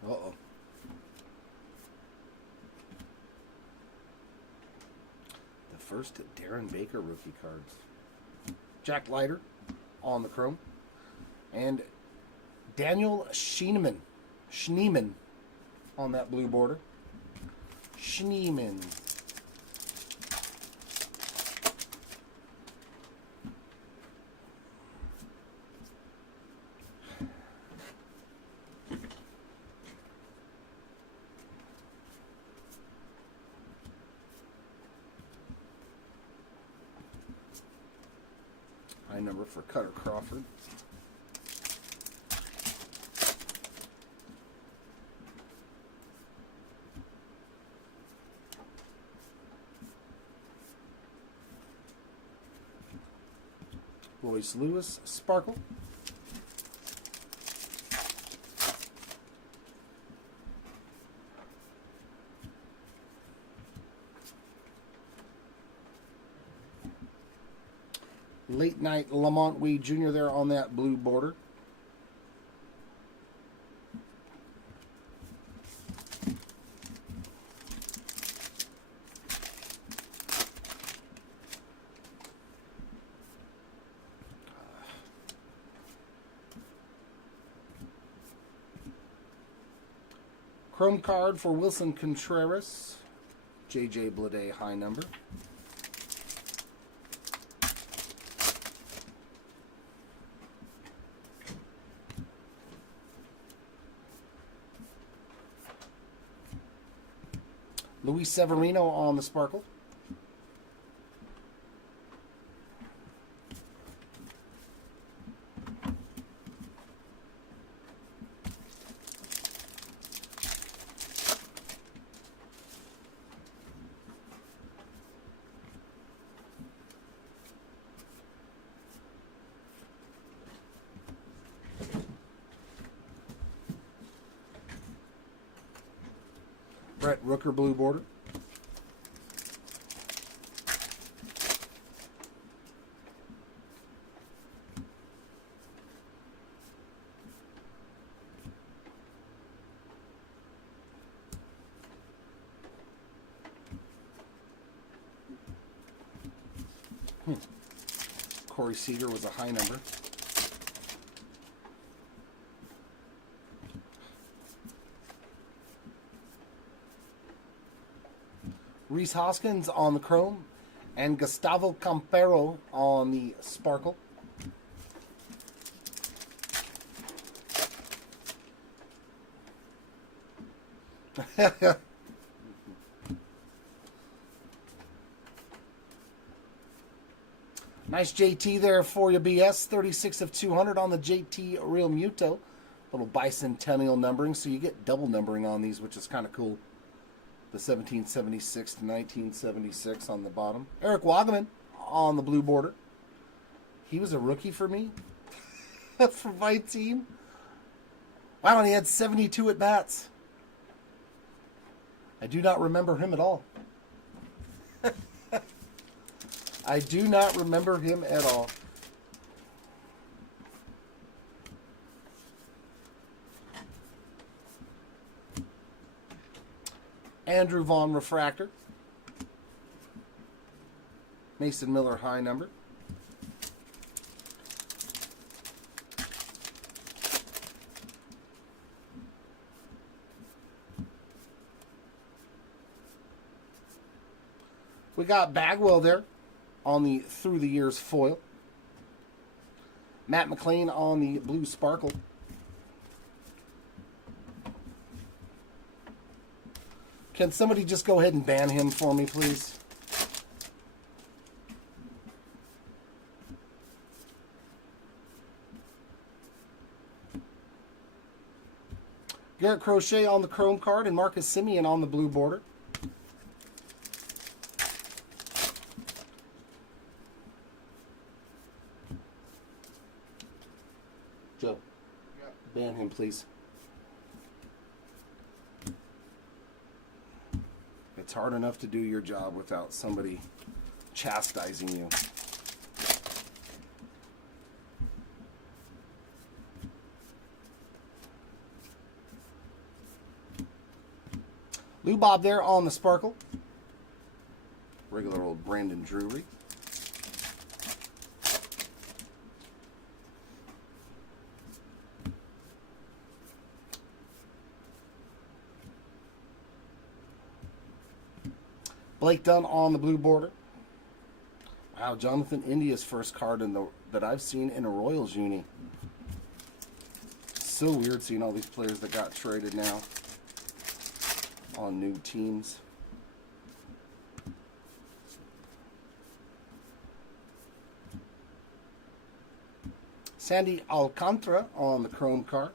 Uh-oh. The first Darren Baker rookie cards. Jack Leiter on the chrome. And Daniel Schneemann on that blue border. Schneemann. High number for Cutter Crawford. Royce Lewis Sparkle. Late Night Lamont Wade Jr. there on that blue border. Chrome card for Wilson Contreras. J.J. Bleday high number. Luis Severino on the Sparkle. Brett Rooker blue border. Corey Seager was a high number. Reese Hoskins on the chrome, and Gustavo Campero on the sparkle. Nice JT there for you, BS. 36 of 200 on the JT Real Muto. Little bicentennial numbering, so you get double numbering on these, which is kind of cool. The 1776 to 1976 on the bottom. Eric Wagaman on the blue border. He was a rookie for me for my team. Wow, and he had 72 at-bats. I do not remember him at all. I do not remember him at all. Andrew Vaughn refractor. Mason Miller high number. We got Bagwell there on the Through the Years foil. Matt McLean on the blue sparkle. Can somebody just go ahead and ban him for me, please? Garrett Crochet on the chrome card and Marcus Semien on the blue border. Joe, ban him, please. It's hard enough to do your job without somebody chastising you. Lou Bob there on the sparkle. Regular old Brandon Drury. Blake Dunn on the blue border. Wow, Jonathan India's first card that I've seen in a Royals uni. So weird seeing all these players that got traded now on new teams. Sandy Alcantara on the chrome card.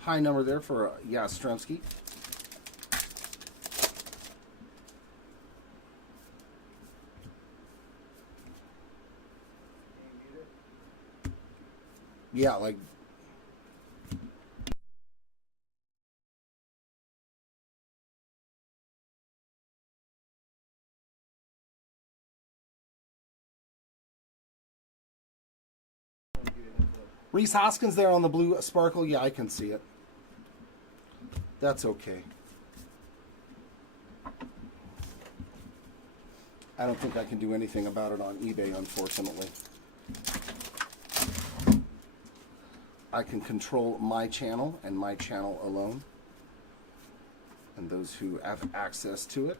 High number there for Yastrzemski. Yeah, like Reese Hoskins there on the blue sparkle. Yeah, I can see it. That's okay. I don't think I can do anything about it on eBay, unfortunately. I can control my channel and my channel alone, and those who have access to it.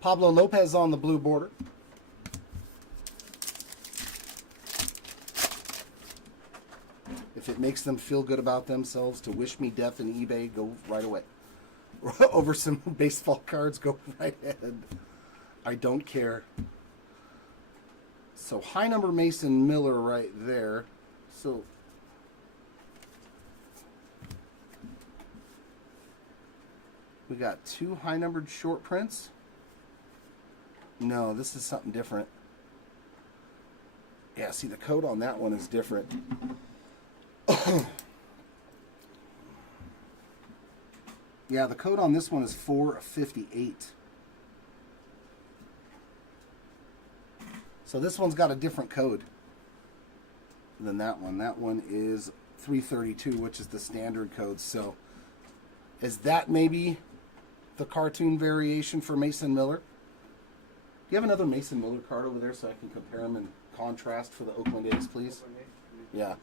Pablo Lopez on the blue border. If it makes them feel good about themselves to wish me death in eBay, go right away. Over some baseball cards, go right ahead. I don't care. So high number Mason Miller right there. So we got two high numbered short prints. No, this is something different. Yeah, see the code on that one is different. Yeah, the code on this one is 458. So this one's got a different code than that one. That one is 332, which is the standard code. So is that maybe the cartoon variation for Mason Miller? Do you have another Mason Miller card over there so I can compare them in contrast for the Oakland A's, please? Yeah.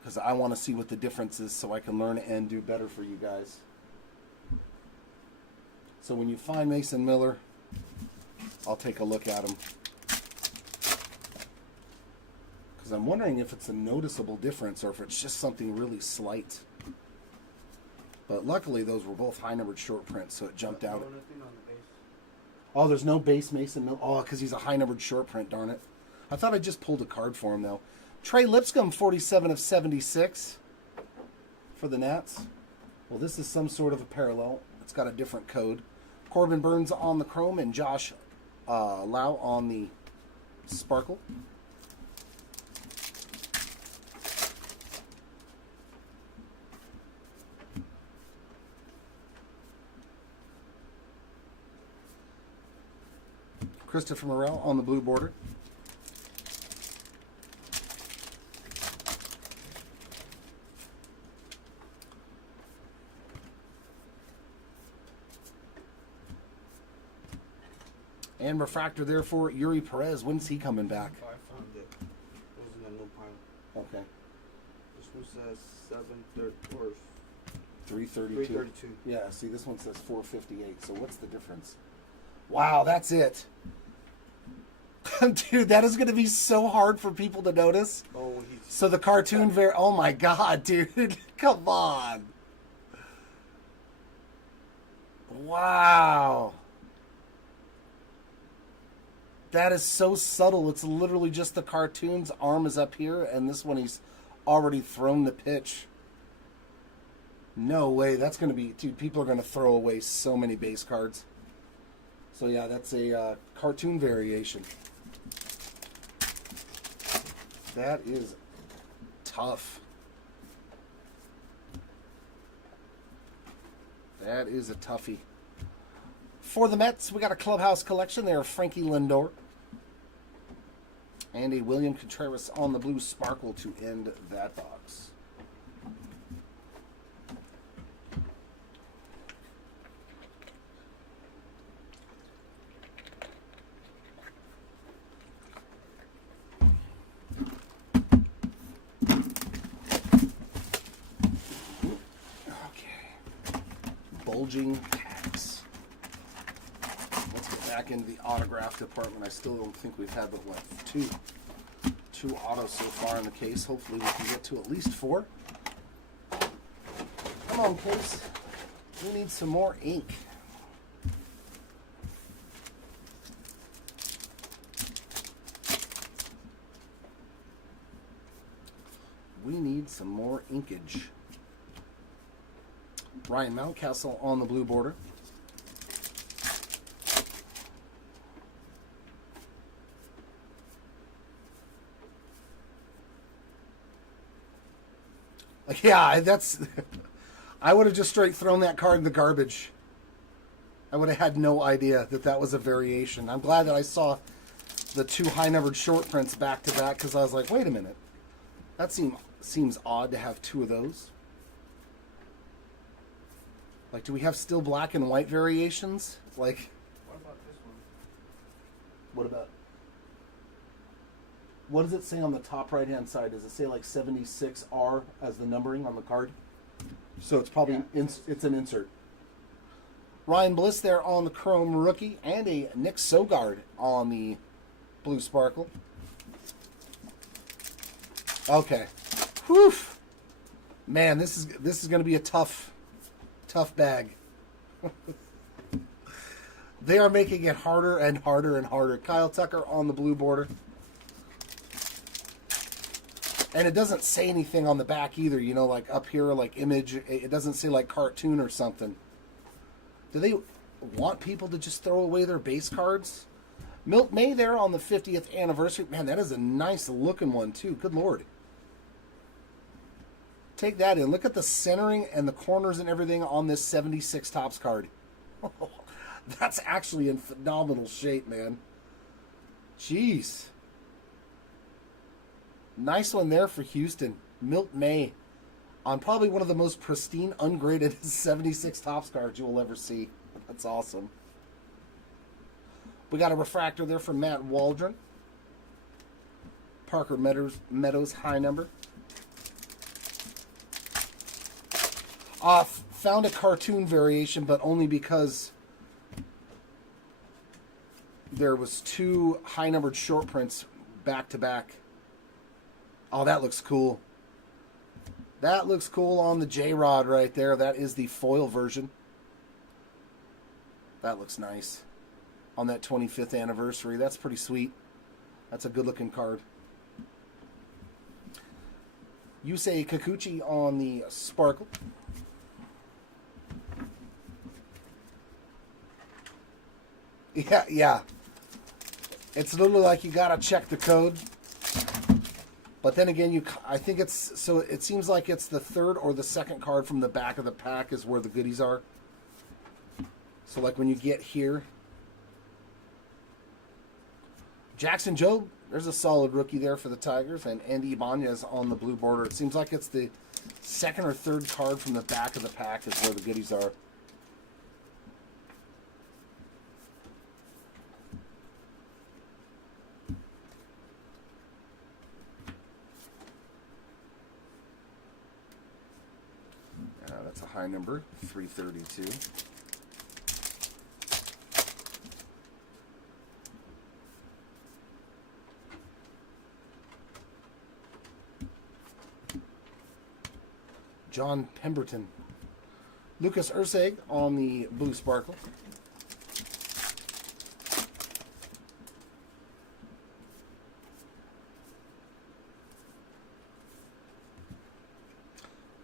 Because I want to see what the difference is so I can learn and do better for you guys. So when you find Mason Miller, I'll take a look at him. Because I'm wondering if it's a noticeable difference or if it's just something really slight. But luckily, those were both high-numbered short prints, so it jumped out. Oh, there's no base Mason Miller. Oh, because he's a high-numbered short print, darn it. I thought I just pulled a card for him, though. Trey Lipscomb, 47 of 76 for the Nats. Well, this is some sort of a parallel. It's got a different code. Corbin Burns on the chrome and Josh Lau on the sparkle. Christopher Morel on the blue border. And refractor there for Yuri Perez. When's he coming back? I found it. It was in the new pile. Okay. This one says 730 or 332. 332. Yeah, see, this one says 458. So what's the difference? Wow, that's it. Dude, that is going to be so hard for people to notice. Oh, so the cartoon oh my God, dude. Come on. Wow. That is so subtle. It's literally just the cartoon's arm is up here, and this one he's already thrown the pitch. No way. That's going to be... Dude, people are going to throw away so many base cards. So, yeah, that's a cartoon variation. That is tough. That is a toughie. For the Mets, we got a clubhouse collection there. Frankie Lindor. And a William Contreras on the blue sparkle to end that box. Okay. Bulging packs. Let's get back into the autograph department. I still don't think we've had but what, two autos so far in the case. Hopefully we can get to at least 4. Come on, case. We need some more ink. We need some more inkage. Ryan Mountcastle on the blue border. Yeah, that's... I would have just straight thrown that card in the garbage. I would have had no idea that that was a variation. I'm glad that I saw the 2 high-numbered short prints back-to-back, because I was like, wait a minute. That seems odd to have 2 of those. Like, do we have still black and white variations? Like... What about this one? What about... What does it say on the top right-hand side? Does it say like 76R as the numbering on the card? So it's probably it's an insert. Ryan Bliss there on the chrome rookie, and a Nick Sogard on the blue sparkle. Okay. Whew. Man, this is going to be a tough bag. They are making it harder and harder and harder. Kyle Tucker on the blue border. And it doesn't say anything on the back either, you know, like up here, like image. It doesn't say like cartoon or something. Do they want people to just throw away their base cards? Milt May there on the 50th anniversary. Man, that is a nice looking one too. Good Lord. Take that in. Look at the centering and the corners and everything on this 76 Topps card. That's actually in phenomenal shape, man. Jeez. Nice one there for Houston. Milt May on probably one of the most pristine, ungraded 76 Topps cards you will ever see. That's awesome. We got a refractor there for Matt Waldron. Parker Meadows high number. Found a cartoon variation, but only because there was 2 high-numbered short prints back-to-back. Oh, that looks cool. That looks cool on the J-Rod right there. That is the foil version. That looks nice. On that 25th anniversary. That's pretty sweet. That's a good-looking card. Yusei Kikuchi on the Sparkle. Yeah. It's literally like you gotta check the code. But then again, I think it's, so it seems like it's the 3rd or the 2nd card from the back of the pack is where the goodies are. So like when you get here. Jackson Jobe, there's a solid rookie there for the Tigers. And Andy Ibanez on the blue border. It seems like it's the 2nd or 3rd card from the back of the pack is where the goodies are. That's a high number, 332. John Pemberton. Lucas Urseg on the blue Sparkle.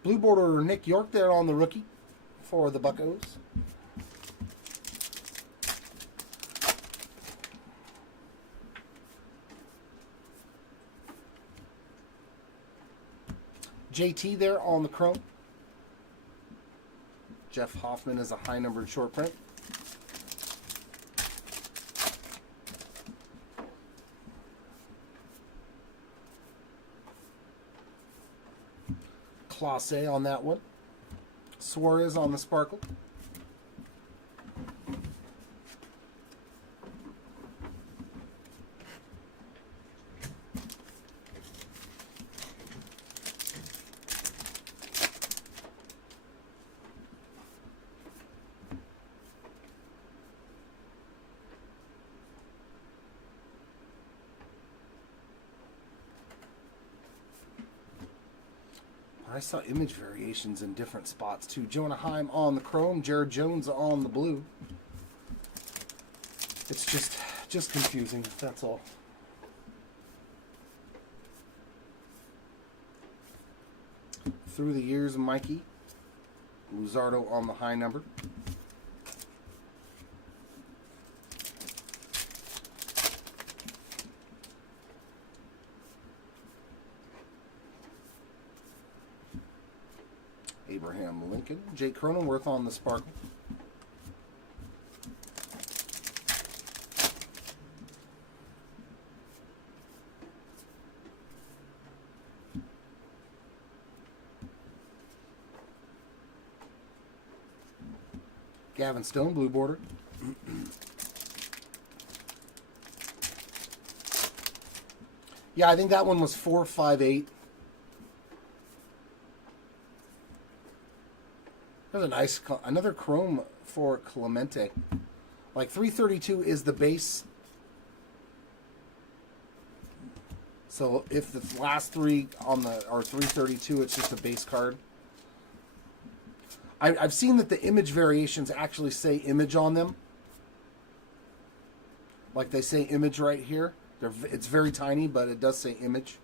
Blue border Nick York there on the rookie for the Buccos. JT there on the chrome. Jeff Hoffman is a high numbered short print. Class A on that one. Suarez on the Sparkle. I saw image variations in different spots too. Jonah Heim on the chrome, Jared Jones on the blue. It's just confusing, that's all. Through the years, Mikey. Luzardo on the high number. Abraham Lincoln. Jake Cronenworth on the Sparkle. Gavin Stone, blue border. Yeah, I think that one was 458. There's a nice, another chrome for Clemente. Like 332 is the base. So if the last 3 on the are 332, it's just a base card. I've seen that the image variations actually say image on them. Like they say image right here. It's very tiny, but it does say image.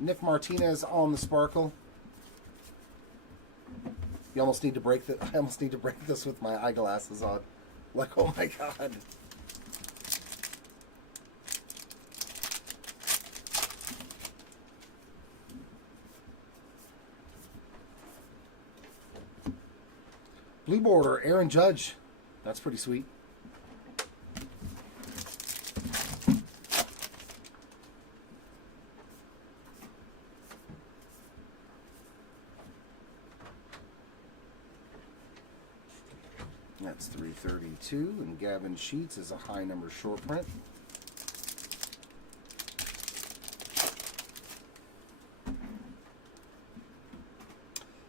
Nick Martinez on the Sparkle. You almost need to break that. I almost need to break this with my eyeglasses on. Like, oh my god. Blue border, Aaron Judge. That's pretty sweet. That's 332, and Gavin Sheets is a high number short print.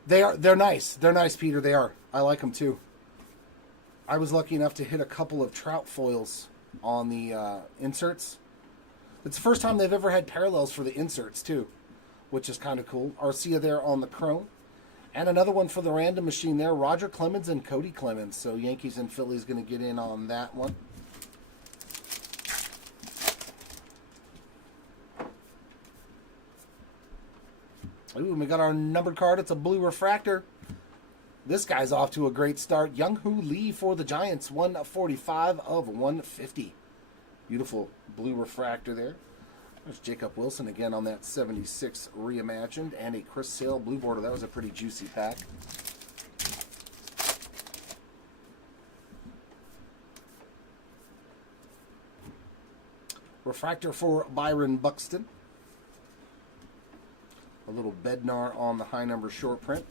They're nice. They're nice, Peter. They are. I like them too. I was lucky enough to hit a couple of trout foils on the inserts. It's the first time they've ever had parallels for the inserts, too, which is kind of cool. Arcia there on the chrome. And another one for the random machine there, Roger Clemens and Cody Clemens. So Yankees and Phillies going to get in on that one. Ooh, we got our numbered card. It's a blue refractor. This guy's off to a great start. Young-Hoo Lee for the Giants, 145 of 150. Beautiful blue refractor there. There's Jacob Wilson again on that 76 reimagined, and a Chris Sale blue border. That was a pretty juicy pack. Refractor for Byron Buxton. A little Bednar on the high number short print.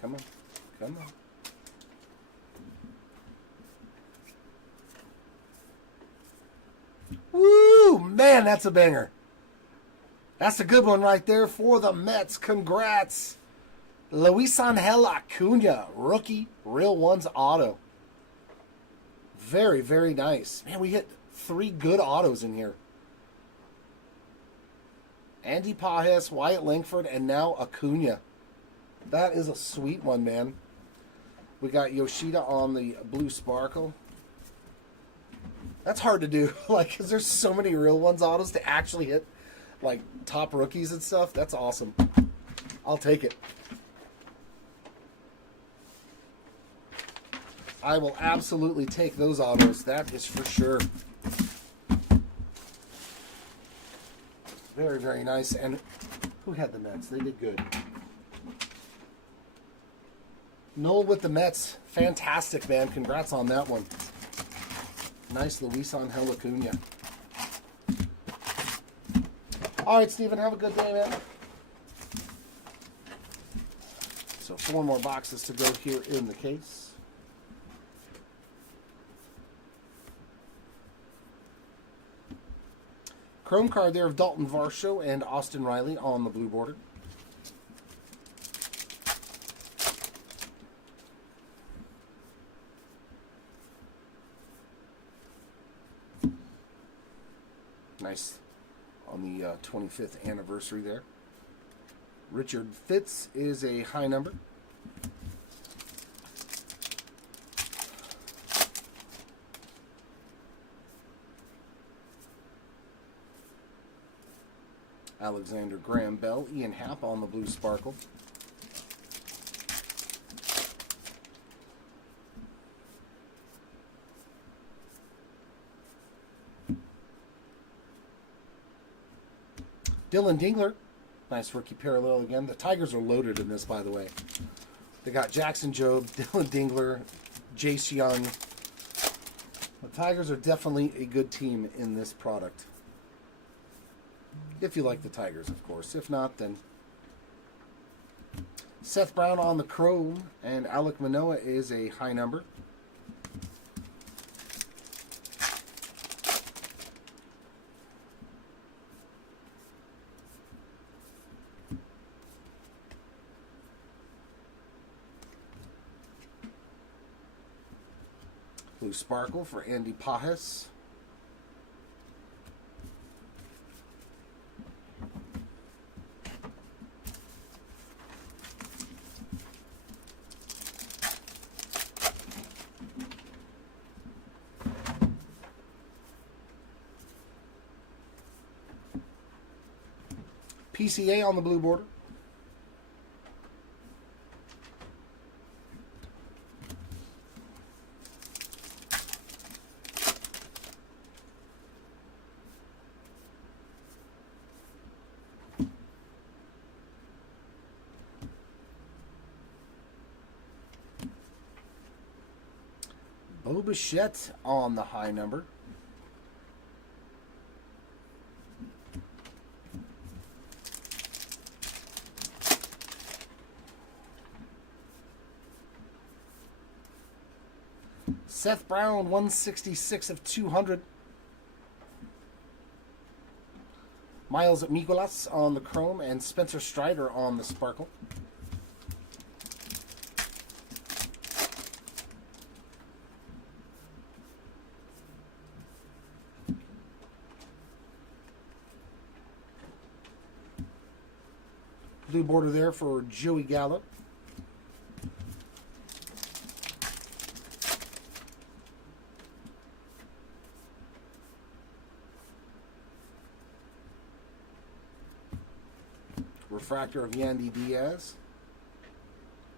Come on, come on. Woo! Man, that's a banger. That's a good one right there for the Mets. Congrats. Luis Angel Acuna, rookie, Real Ones auto. Very, very nice. Man, we hit 3 good autos in here. Andy Pages, Wyatt Langford, and now Acuna. That is a sweet one, man. We got Yoshida on the blue sparkle. That's hard to do, like, because there's so many Real Ones autos to actually hit, like, top rookies and stuff. That's awesome. I'll take it. I will absolutely take those autos. That is for sure. Very, very nice. And who had the Mets? They did good. Noel with the Mets. Fantastic, man. Congrats on that one. Nice Luis Angel Acuna. All right, Steven, have a good day, man. So 4 more boxes to go here in the case. Chrome card there of Dalton Varsho and Austin Riley on the blue border. Nice on the 25th anniversary there. Richard Fitz is a high number. Alexander Graham Bell, Ian Happ on the blue sparkle. Dylan Dingler, nice rookie parallel again. The Tigers are loaded in this, by the way. They got Jackson Jobe, Dylan Dingler, Jace Young. The Tigers are definitely a good team in this product. If you like the Tigers, of course. If not, then Seth Brown on the chrome, and Alek Manoah is a high number. Blue sparkle for Andy Pages. PCA on the blue border. Bo Bichette on the high number. Seth Brown, 166 of 200. Miles Mikolas on the chrome and Spencer Strider on the sparkle. Blue border there for Joey Gallo. Refractor of Yandy Diaz.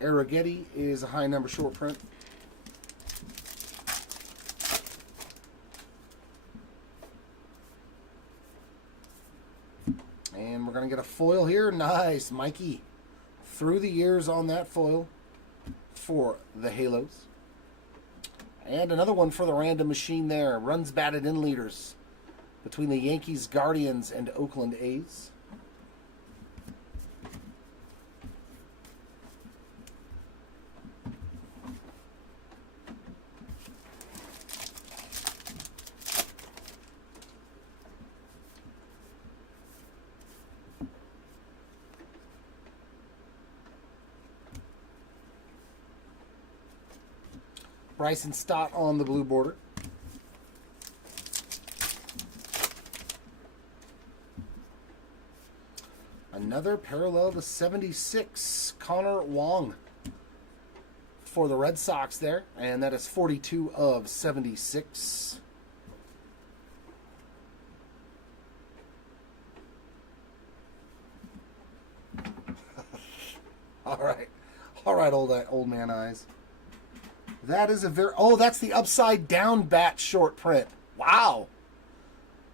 Arrighetti is a high number short print. And we're going to get a foil here. Nice, Mikey. Through the years on that foil for the Halos. And another one for the random machine there. Runs batted in leaders between the Yankees, Guardians, and Oakland A's. Bryson Stott on the blue border. Another parallel to 76, Connor Wong for the Red Sox there. And that is 42 of 76. All right. All right, old man eyes. That is a very... Oh, that's the upside down bat short print. Wow.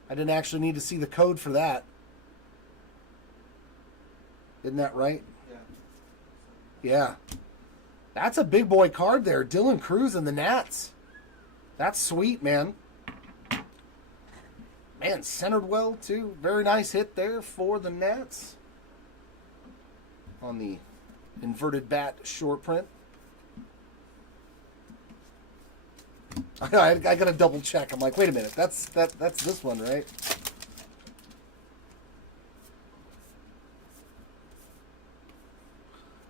I didn't actually need to see the code for that. Isn't that right? Yeah. Yeah. That's a big boy card there. Dylan Cruz and the Nats. That's sweet, man. Man, centered well, too. Very nice hit there for the Nats. On the inverted bat short print. I got to double check. I'm like, wait a minute. That's this one, right?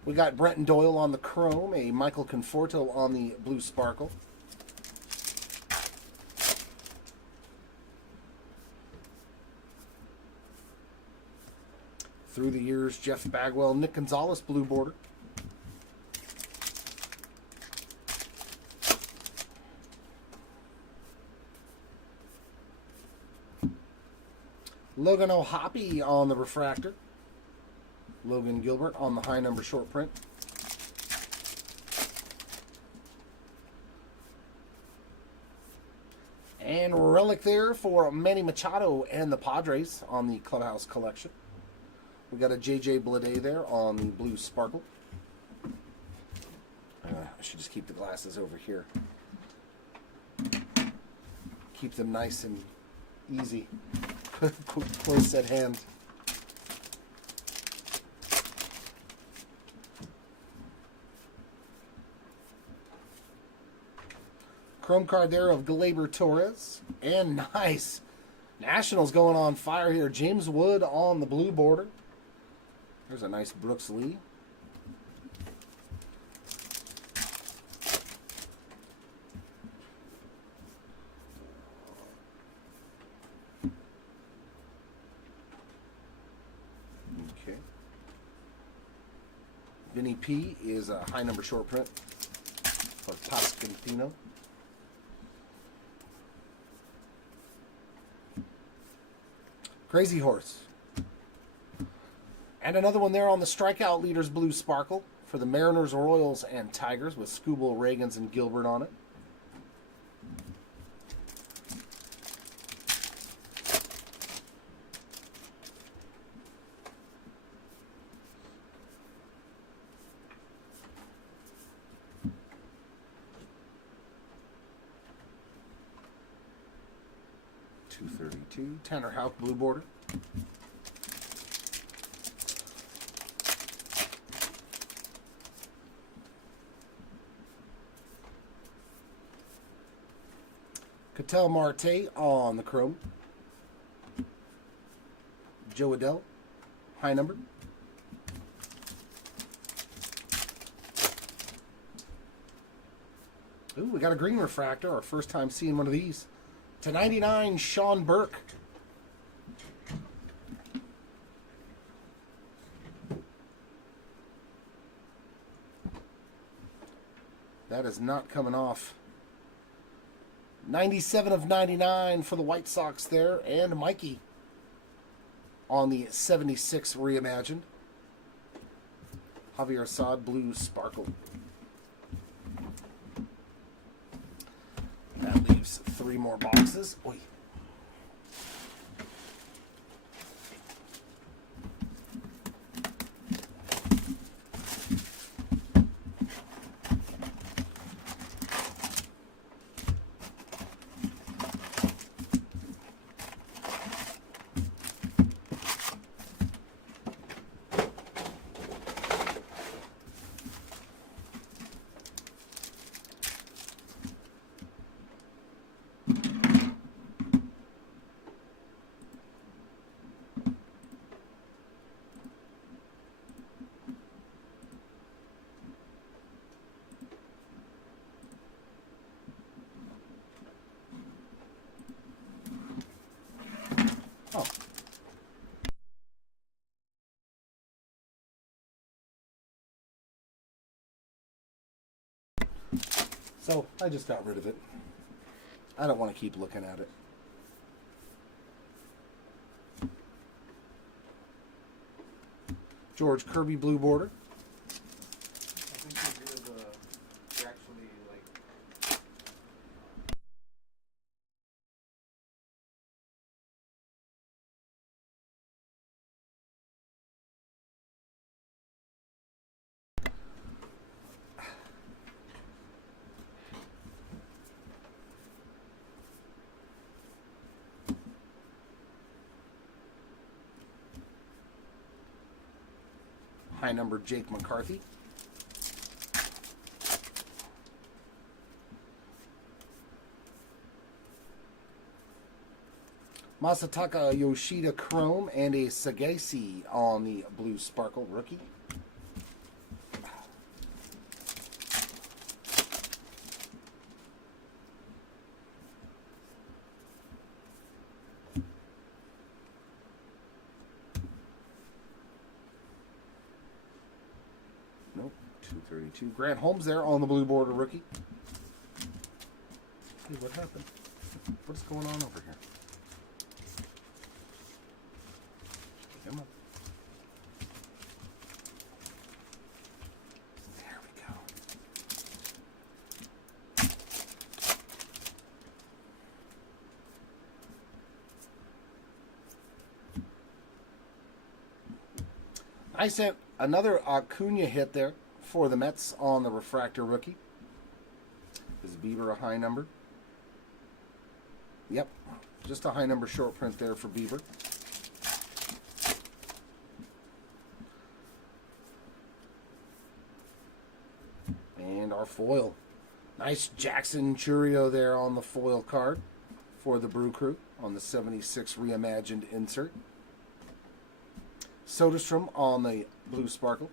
We got Brenton Doyle on the chrome, a Michael Conforto on the blue sparkle. Through the years, Jeff Bagwell, Nick Gonzalez, blue border. Logan O'Hoppe on the refractor. Logan Gilbert on the high number short print. And relic there for Manny Machado and the Padres on the Clubhouse collection. We got a J.J. Bleday there on the blue sparkle. I should just keep the glasses over here. Keep them nice and easy. Close at hand. Chrome card there of Gleyber Torres. And nice. Nationals going on fire here. James Wood on the blue border. There's a nice Brooks Lee. Okay. Vinny P is a high number short print for Pasquantino. Crazy Horse. And another one there on the strikeout leaders blue sparkle for the Mariners, Royals, and Tigers with Skubal, Reagans, and Gilbert on it. .232 Tanner Houck blue border. Ketel Marte on the chrome. Joe Adell, high number. Ooh, we got a green refractor. Our first time seeing one of these. /99, Sean Burke. That is not coming off. 97 of 99 for the White Sox there. And Mikey on the 76 reimagined. Javier Assad Blue Sparkle. That leaves 3 more boxes. Oy. Oh. So, I just got rid of it. I don't want to keep looking at it. George Kirby Blue Border. I think you actually like. High number Jake McCarthy. Masataka Yoshida Chrome and a Sagasi on the Blue Sparkle rookie. Nope, 232. Grant Holmes there on the Blue Border rookie. Hey, what happened? What's going on over here? Come on. There we go. I sent another Acuna hit there for the Mets on the refractor rookie. Is Bieber a high number? Yep, just a high number short print there for Bieber. And our foil. Nice Jackson Churio there on the foil card for the Brew Crew on the 76 reimagined insert. Soderstrom on the Blue Sparkle.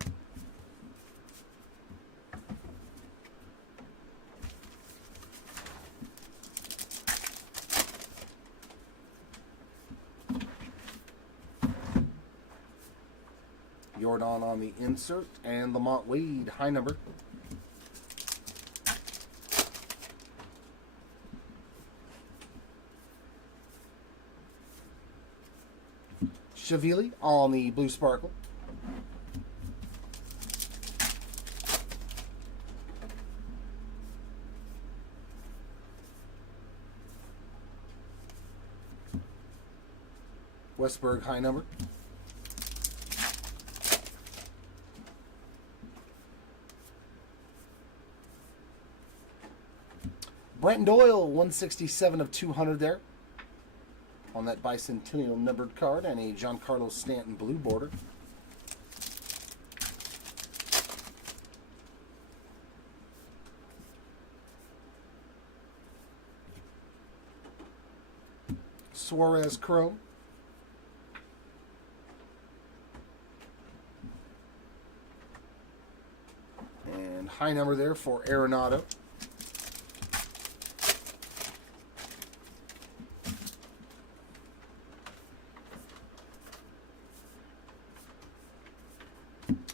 Jordan on the insert and Lamont Wade high number. Shavili on the Blue Sparkle. Westberg high number. Brent Doyle, 167 of 200 there on that bicentennial numbered card, and a Giancarlo Stanton Blue Border. Suarez Chrome. And high number there for Arenado.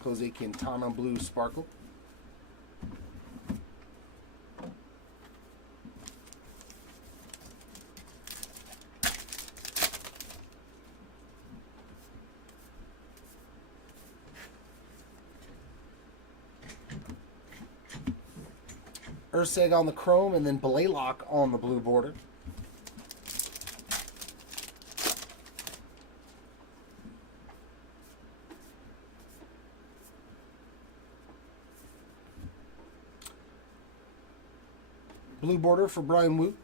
Jose Quintana Blue Sparkle. Urseg on the chrome, and then Blaylock on the blue border. Blue border for Brian Wu.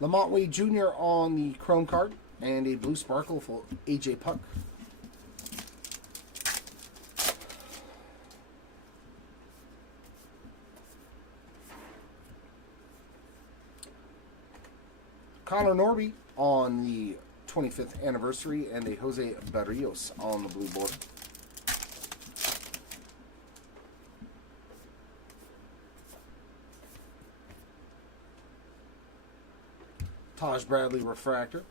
Lamont Wade Jr. on the chrome card, and a blue sparkle for AJ Puck. Connor Norby on the 25th anniversary, and a Jose Barrios on the blue border. Taj Bradley refractor.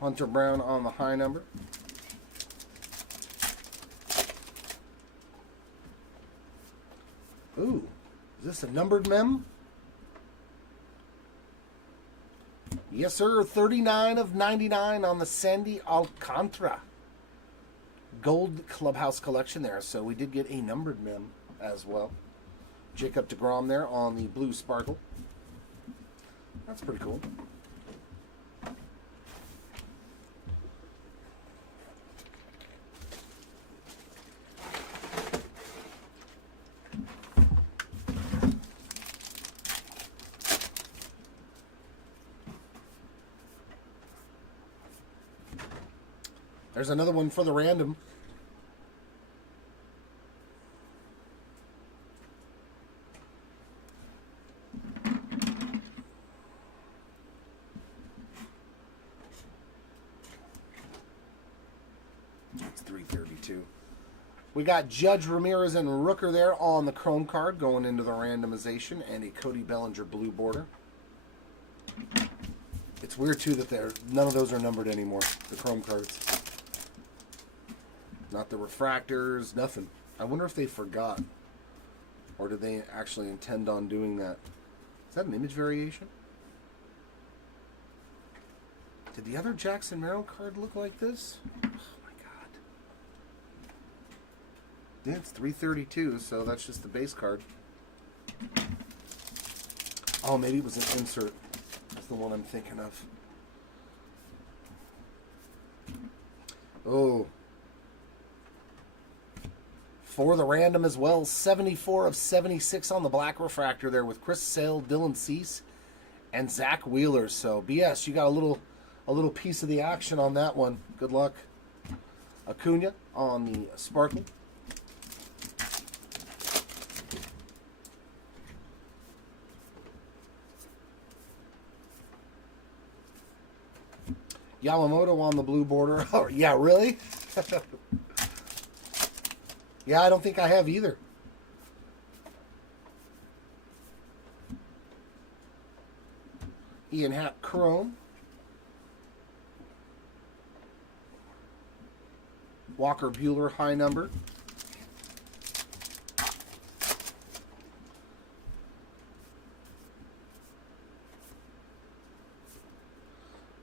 Hunter Brown on the high number. Ooh, is this a numbered mem? Yes, sir. 39 of 99 on the Sandy Alcantara. Gold Clubhouse collection there. So we did get a numbered mem as well. Jacob deGrom there on the blue sparkle. That's pretty cool. There's another one for the random. It's 332. We got Judge Ramirez and Rooker there on the chrome card going into the randomization, and a Cody Bellinger blue border. It's weird too that none of those are numbered anymore, the chrome cards. Not the refractors, nothing. I wonder if they forgot. Or did they actually intend on doing that? Is that an image variation? Did the other Jackson Merrill card look like this? Oh my god. Yeah, it's 332, so that's just the base card. Oh, maybe it was an insert. That's the one I'm thinking of. Oh. For the random as well, 74 of 76 on the black refractor there with Chris Sale, Dylan Cease, and Zach Wheeler. So BS, you got a little piece of the action on that one. Good luck. Acuna on the sparkle. Yamamoto on the blue border. Oh, yeah, really? Yeah, I don't think I have either. Ian Happ chrome. Walker Buehler high number.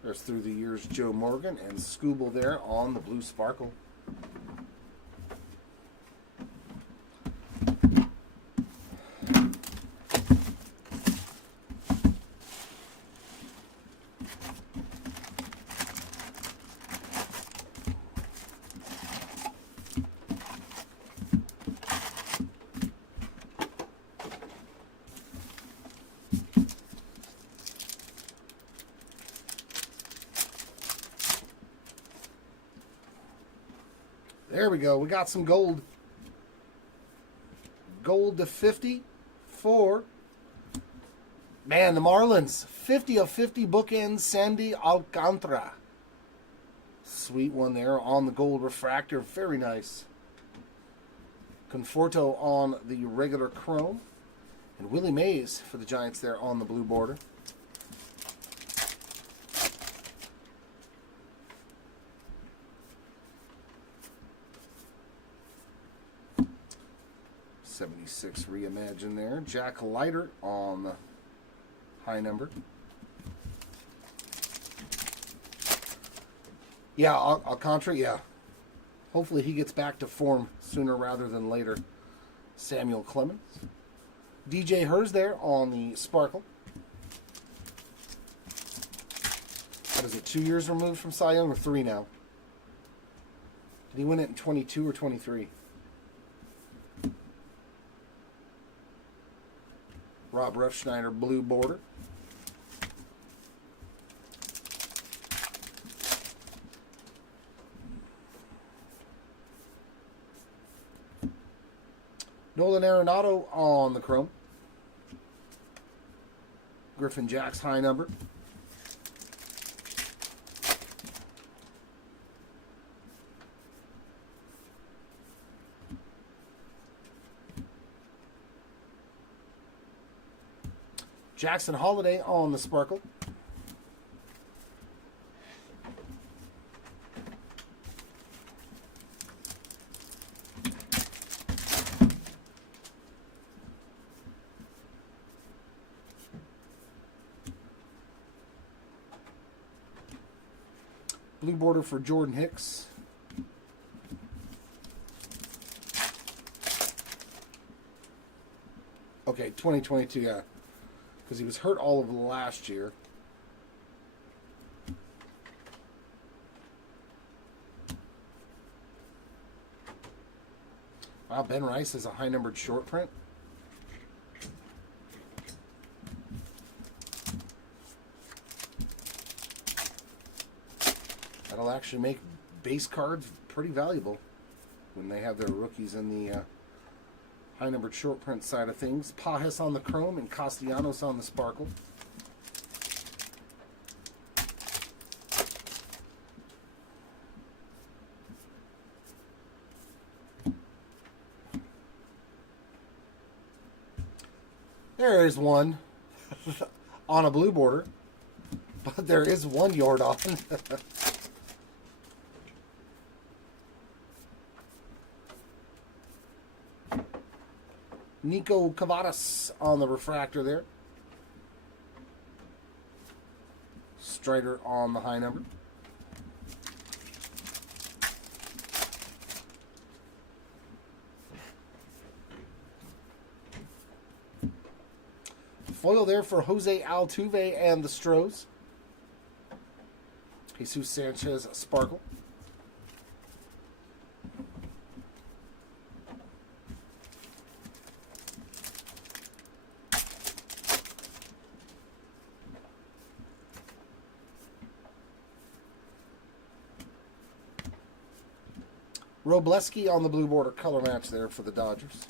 There's through the years Joe Morgan and Scooble there on the blue sparkle. There we go. We got some gold. Gold to 50 for, man, the Marlins. 50 of 50 bookends, Sandy Alcantara. Sweet one there on the gold refractor. Very nice. Conforto on the regular chrome. And Willie Mays for the Giants there on the blue border. '76 Reimagine there. Jack Leiter on the high number. Yeah, Alcantara, yeah. Hopefully he gets back to form sooner rather than later. Samuel Clemens. DJ Hers there on the Sparkle. What is it, 2 years removed from Cy Young or 3 now? Did he win it in 22 or 23? Rob Refschneider, blue border. Nolan Arenado on the chrome. Griffin Jack's high number. Jackson Holiday on the Sparkle. Blue border for Jordan Hicks. Okay, 2022, yeah. Because he was hurt all of last year. Wow, Ben Rice is a high-numbered short print. That'll actually make base cards pretty valuable when they have their rookies in the high-numbered short print side of things. Pajes on the chrome and Castellanos on the Sparkle. There is one on a blue border, but there is one Jordan. Nico Cavadas on the refractor there. Strider on the high number. Foil there for Jose Altuve and the Stros. Jesus Sanchez Sparkle. Robleski on the blue border color match there for the Dodgers.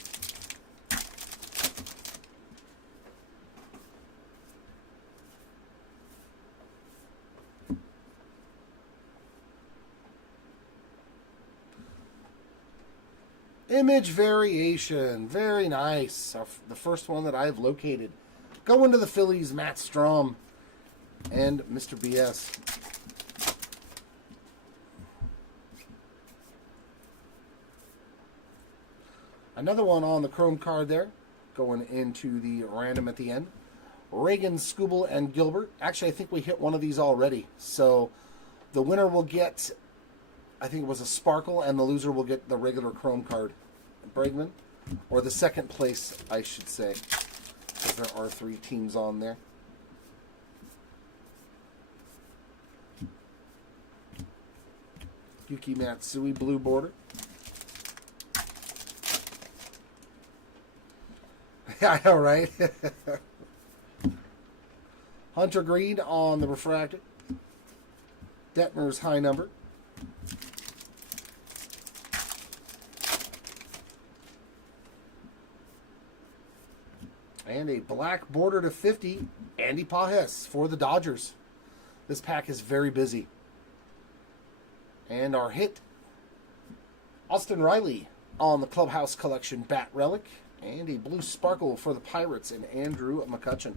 Image variation. Very nice. The first one that I've located. Going to the Phillies, Matt Strom and Mr. BS. Another one on the chrome card there, going into the random at the end. Reagan, Skubal, and Gilbert. Actually, I think we hit one of these already. So the winner will get, I think it was a Sparkle, and the loser will get the regular chrome card. Bregman, or the second place, I should say, because there are 3 teams on there. Yuki Matsui, blue border. I know, right? Hunter Green on the refractor. Detmer's high number. And a black border to 50, Andy Pajes for the Dodgers. This pack is very busy. And our hit, Austin Riley on the Clubhouse Collection Bat Relic. And a blue Sparkle for the Pirates and Andrew McCutchen.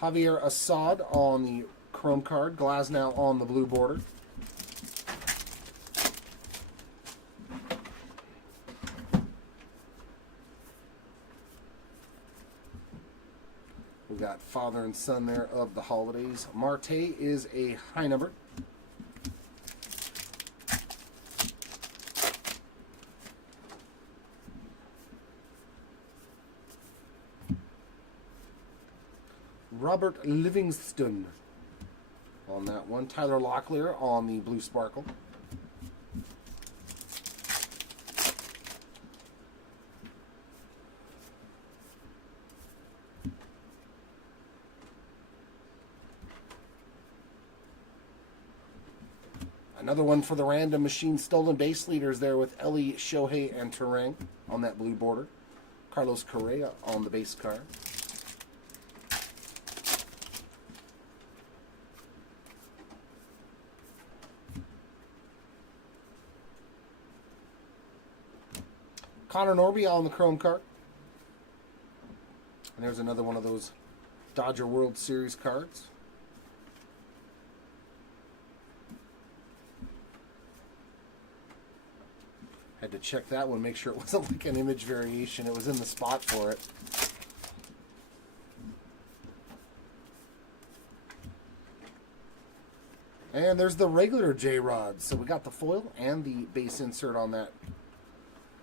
Javier Assad on the chrome card. Glasnow on the blue border. got father and son there of the holidays. Marte is a high number. Robert Livingston on that one. Tyler Locklear on the blue sparkle. Another one for the Random Machine Stolen Base Leaders there with Ellie, Shohei, and Terang on that blue border. Carlos Correa on the base card. Connor Norby on the chrome card. And there's another one of those Dodger World Series cards. Had to check that one, make sure it wasn't like an image variation. It was in the spot for it. And there's the regular J-Rod. So we got the foil and the base insert on that.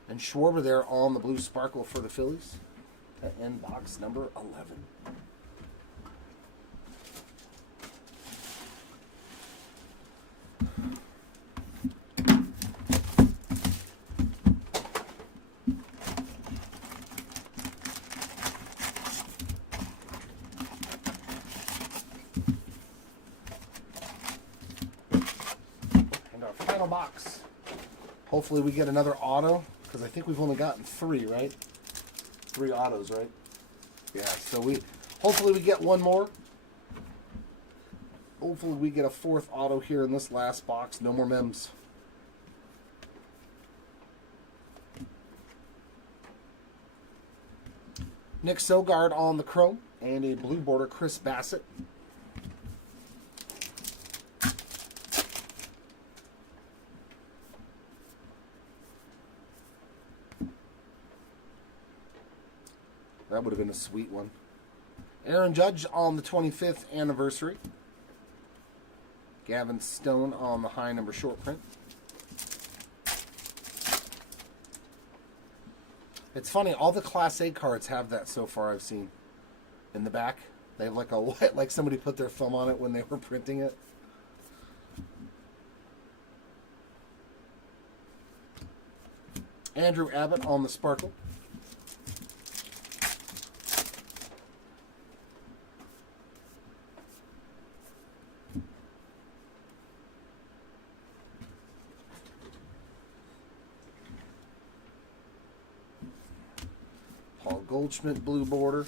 And Schwarber there on the blue sparkle for the Phillies. That end box number 11. And our final box. Hopefully we get another auto. Because I think we've only gotten 3, right? 3 autos, right? Yeah, so hopefully we get one more. Hopefully we get a 4th auto here in this last box. No more mems. Nick Sogard on the chrome. And a blue border, Chris Bassett. That would have been a sweet one. Aaron Judge on the 25th anniversary. Gavin Stone on the high number short print. It's funny, all the Class A cards have that so far I've seen. In the back. They have like a like somebody put their thumb on it when they were printing it. Andrew Abbott on the sparkle. Paul Goldschmidt blue border.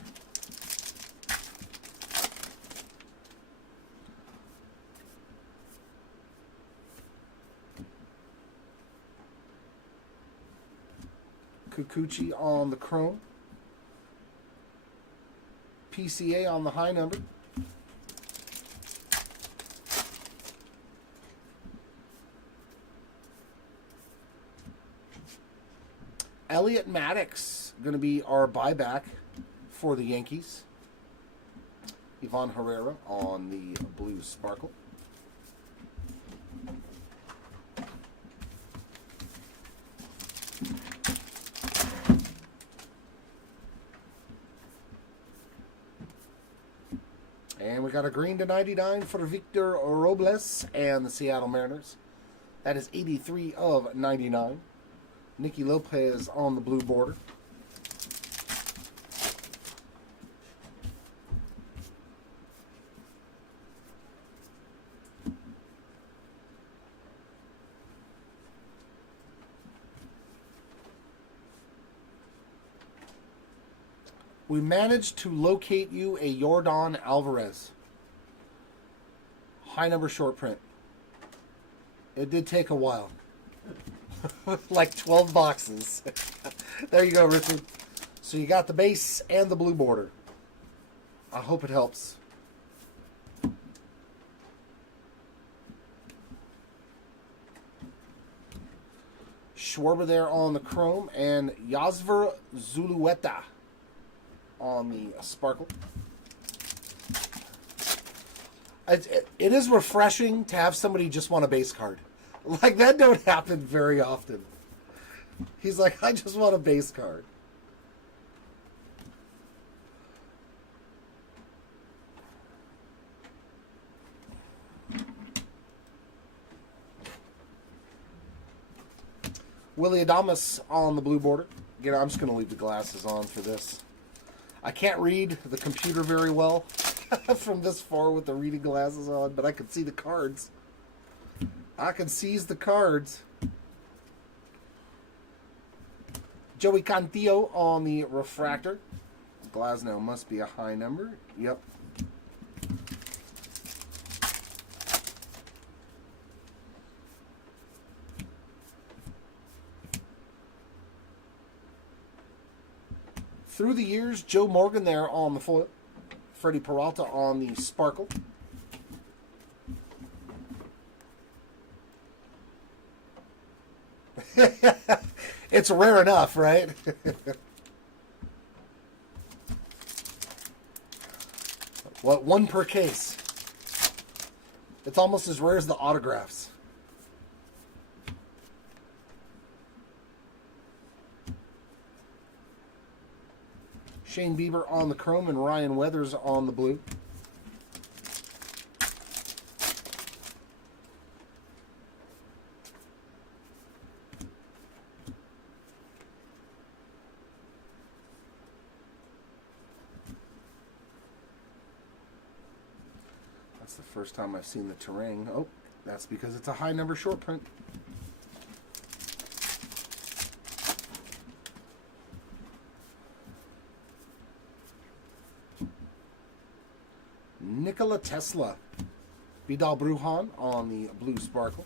Kikuchi on the chrome. PCA on the high number. Elliot Maddox going to be our buyback for the Yankees. Ivan Herrera on the blue sparkle. And we got a green to 99 for Victor Robles and the Seattle Mariners. That is 83 of 99. Nicky Lopez on the blue border. We managed to locate you a Yordan Alvarez. High number short print. It did take a while. Like 12 boxes. There you go, Richard. So you got the base and the blue border. I hope it helps. Schwarber there on the chrome and Yasver Zulueta on the sparkle. It is refreshing to have somebody just want a base card. Like, that don't happen very often. He's like, I just want a base card. Willie Adames on the blue border. Again, I'm just going to leave the glasses on for this. I can't read the computer very well from this far with the reading glasses on, but I can see the cards. I can seize the cards. Joey Cantillo on the refractor. Glasnow must be a high number. Yep. Through the years, Joe Morgan there on the foil. Freddie Peralta on the sparkle. It's rare enough, right? What, one per case? It's almost as rare as the autographs. Shane Bieber on the chrome and Ryan Weathers on the blue. That's the first time I've seen the terrain. Oh, that's because it's a high number short print. Nikola Tesla. Vidal Brujan on the blue sparkle.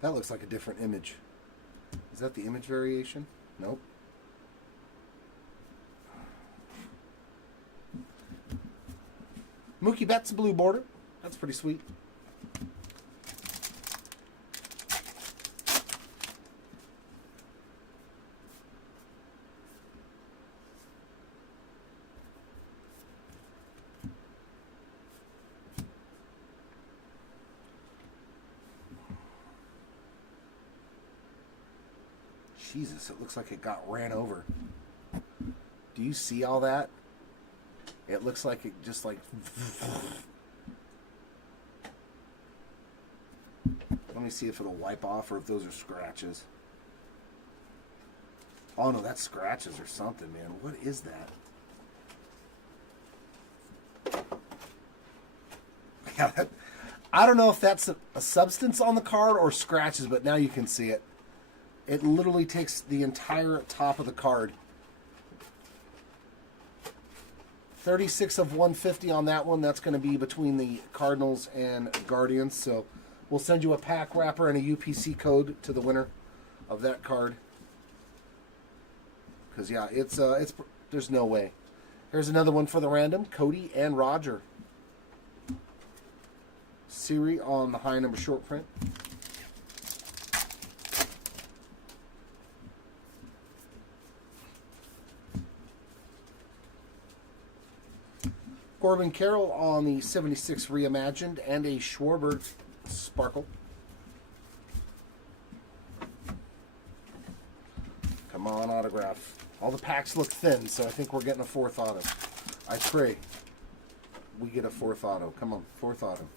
That looks like a different image. Is that the image variation? Nope. Mookie Betts blue border. That's pretty sweet. Jesus, it looks like it got ran over. Do you see all that? It looks like it just like... Let me see if it'll wipe off or if those are scratches. Oh no, that's scratches or something, man. What is that? Yeah, I don't know if that's a substance on the card or scratches, but now you can see it. It literally takes the entire top of the card. 36 of 150 on that one. That's going to be between the Cardinals and Guardians. So we'll send you a pack wrapper and a UPC code to the winner of that card. Because yeah, it's there's no way. Here's another one for the random. Cody and Roger. Siri on the high number short print. Corbin Carroll on the 76 Reimagined and a Schwarber Sparkle. Come on, autograph. All the packs look thin, so I think we're getting a fourth auto. I pray we get a fourth auto. Come on, fourth auto.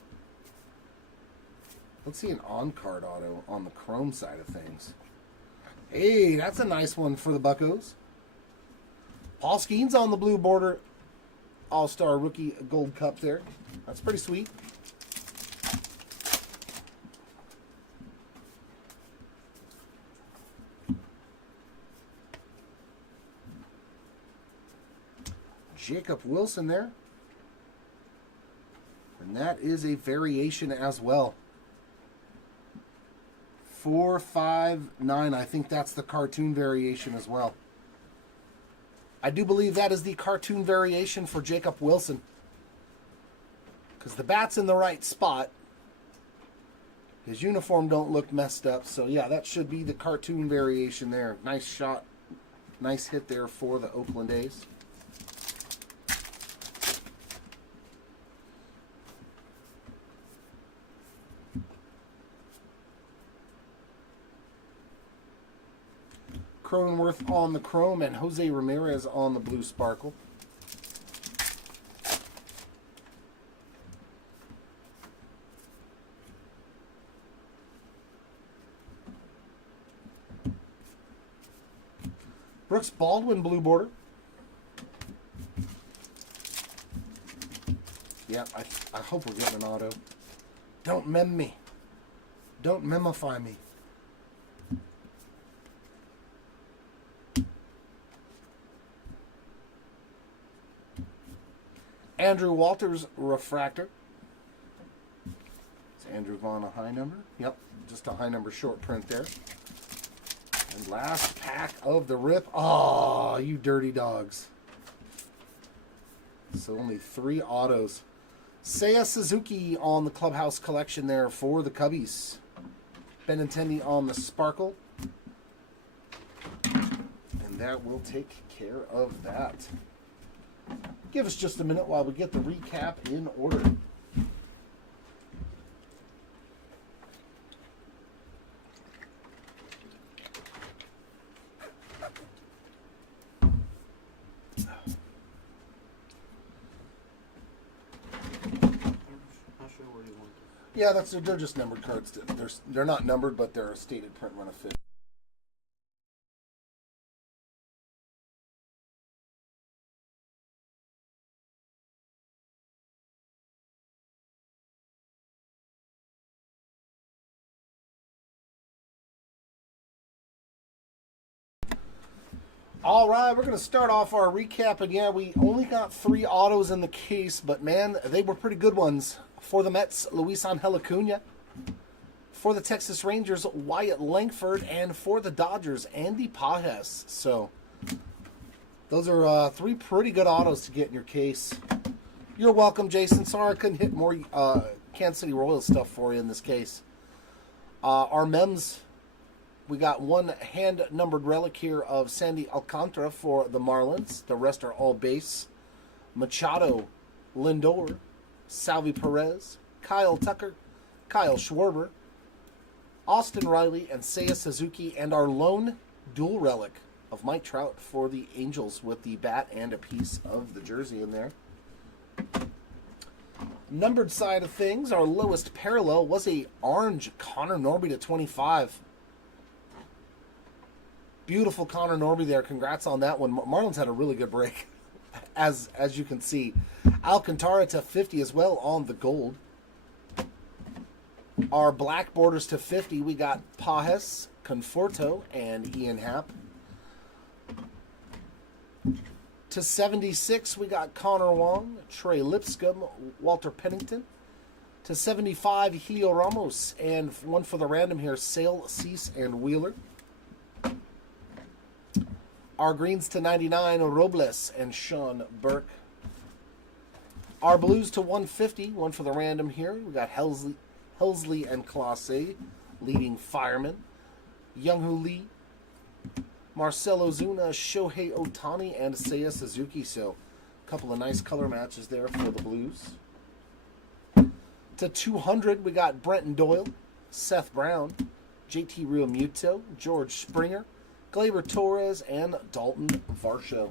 Let's see an on-card auto on the chrome side of things. Hey, that's a nice one for the Buccos. Paul Skeens on the blue border. All-Star Rookie Gold Cup there. That's pretty sweet. Jacob Wilson there. And that is a variation as well. 459. I think that's the cartoon variation as well. I do believe that is the cartoon variation for Jacob Wilson. Because the bat's in the right spot. His uniform don't look messed up. So, yeah, that should be the cartoon variation there. Nice shot. Nice hit there for the Oakland A's. Cronenworth on the chrome and Jose Ramirez on the blue sparkle. Brooks Baldwin blue border. Yeah, I hope we're getting an auto. Don't mem me. Don't memify me. Andrew Walters refractor. Is Andrew Vaughn a high number? Yep, just a high number short print there. And last pack of the rip. Oh, you dirty dogs. So only 3 autos. Seiya Suzuki on the Clubhouse collection there for the Cubbies. Benintendi on the sparkle. And that will take care of that. Give us just a minute while we get the recap in order. Yeah, they're just numbered cards. They're not numbered, but they're a stated print run of 50. All right, we're going to start off our recap. And yeah, we only got 3 autos in the case, but man, they were pretty good ones. For the Mets, Luis Angel Acuna. For the Texas Rangers, Wyatt Langford. And for the Dodgers, Andy Pages. So, those are 3 pretty good autos to get in your case. You're welcome, Jason. Sorry I couldn't hit more Kansas City Royals stuff for you in this case. Our Mems, we got 1 hand-numbered relic here of Sandy Alcantara for the Marlins. The rest are all base. Machado, Lindor, Salvi Perez, Kyle Tucker, Kyle Schwarber, Austin Riley, and Seiya Suzuki, and our lone dual relic of Mike Trout for the Angels with the bat and a piece of the jersey in there. Numbered side of things, our lowest parallel was a orange Connor Norby to 25. Beautiful Connor Norby there. Congrats on that one. Marlins had a really good break, as you can see. Alcantara to 50 as well on the gold. Our black borders to 50, we got Pages, Conforto, and Ian Happ. To 76, we got Connor Wong, Trey Lipscomb, Walter Pennington. To 75, Julio Ramos, and one for the random here, Sale, Cease, and Wheeler. Our greens to 99, Robles and Sean Burke. Our blues to 150, one for the random here. We got Helsley and Clase, leading firemen. Young-Hoo Lee, Marcelo Zuna, Shohei Ohtani, and Seiya Suzuki. So, a couple of nice color matches there for the blues. To 200, we got Brenton Doyle, Seth Brown, JT Realmuto, George Springer, Gleyber Torres, and Dalton Varsho.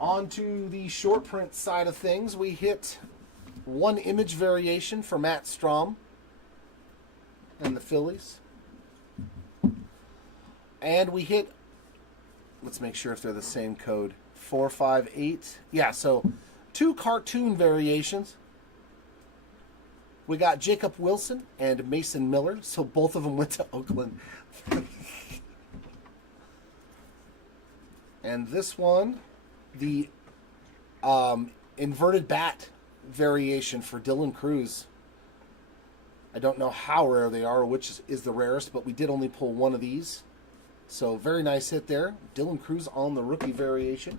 On to the short print side of things, we hit 1 image variation for Matt Strahm and the Phillies. And we hit, let's make sure if they're the same code, 458. Yeah, so 2 cartoon variations. We got Jacob Wilson and Mason Miller, so both of them went to Oakland. And this one, the inverted bat variation for Dylan Cruz. I don't know how rare they are or which is the rarest, but we did only pull 1 of these. So very nice hit there. Dylan Cruz on the rookie variation.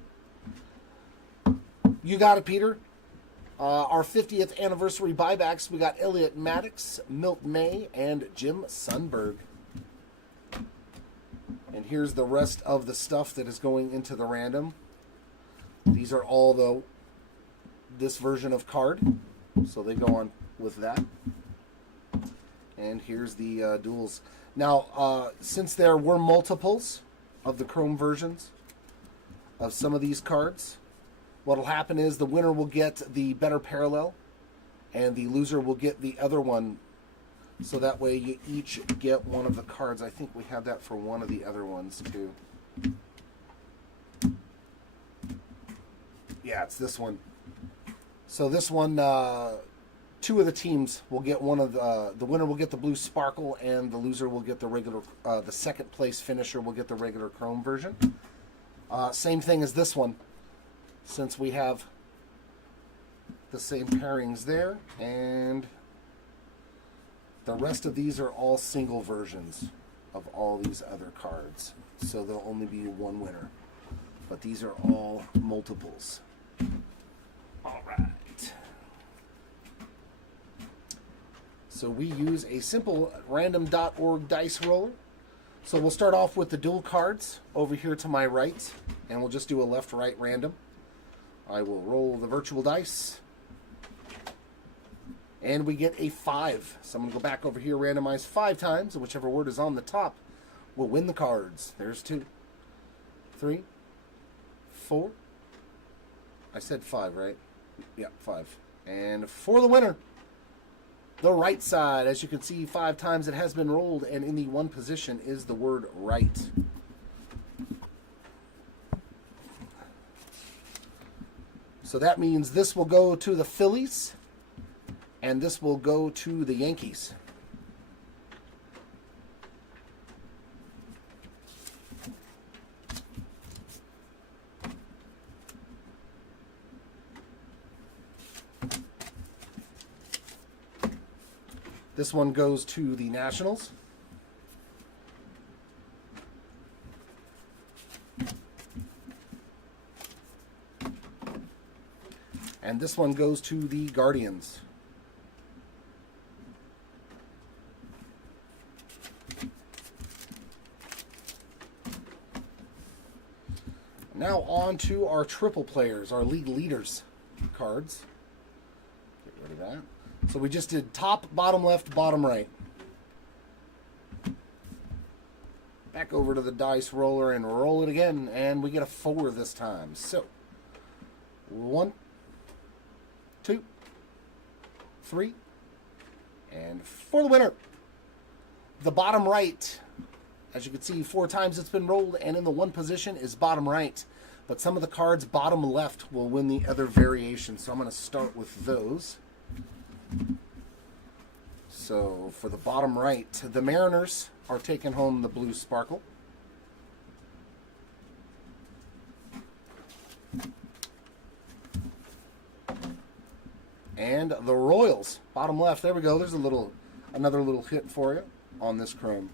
You got it, Peter. Our 50th anniversary buybacks, we got Elliot Maddox, Milt May, and Jim Sundberg. And here's the rest of the stuff that is going into the random. These are all this version of card, so they go on with that. And here's the duels. Now, since there were multiples of the Chrome versions of some of these cards, what will happen is the winner will get the better parallel, and the loser will get the other one. So that way you each get one of the cards. I think we have that for one of the other ones too. Yeah, it's this one. So this one, two of the teams will get one of the winner will get the blue sparkle, and the loser will get the regular, the second place finisher will get the regular Chrome version. Same thing as this one, since we have the same pairings there, and the rest of these are all single versions of all these other cards. So there'll only be one winner. But these are all multiples. All right. So we use a simple random.org dice roller. So we'll start off with the dual cards over here to my right, and we'll just do a left-right random. I will roll the virtual dice, and we get a 5. So I'm going to go back over here, randomize 5 times, and whichever word is on the top will win the cards. There's 2, 3, 4. I said 5, right? Yeah, 5. And for the winner, the right side. As you can see, 5 times it has been rolled, and in the one position is the word right. So that means this will go to the Phillies, and this will go to the Yankees. This one goes to the Nationals. And this one goes to the Guardians. Now on to our triple players, our league leaders cards. Get rid of that. So we just did top, bottom left, bottom right. Back over to the dice roller and roll it again, and we get a 4 this time. So 1, 2, 3, and for the winner, the bottom right. As you can see, 4 times it's been rolled, and in the one position is bottom right. But some of the cards bottom left will win the other variation. So I'm going to start with those. So for the bottom right, the Mariners are taking home the blue sparkle. And the Royals, bottom left. There we go. There's another little hit for you on this Chrome.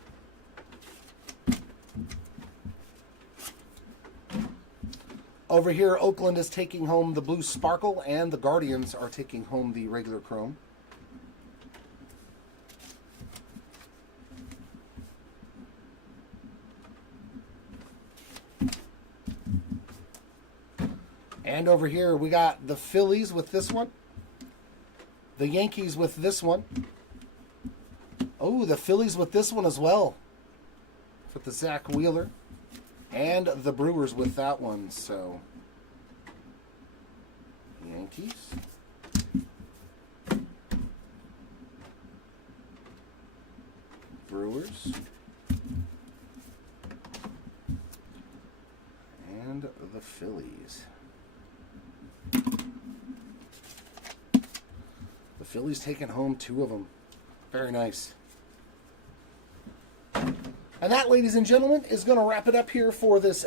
Over here, Oakland is taking home the blue sparkle, and the Guardians are taking home the regular Chrome. And over here, we got the Phillies with this one. The Yankees with this one. Oh, the Phillies with this one as well. With the Zach Wheeler. And the Brewers with that one. So, Yankees. Brewers. And the Phillies. The Phillies taking home 2 of them. Very nice. And that, ladies and gentlemen, is going to wrap it up here for this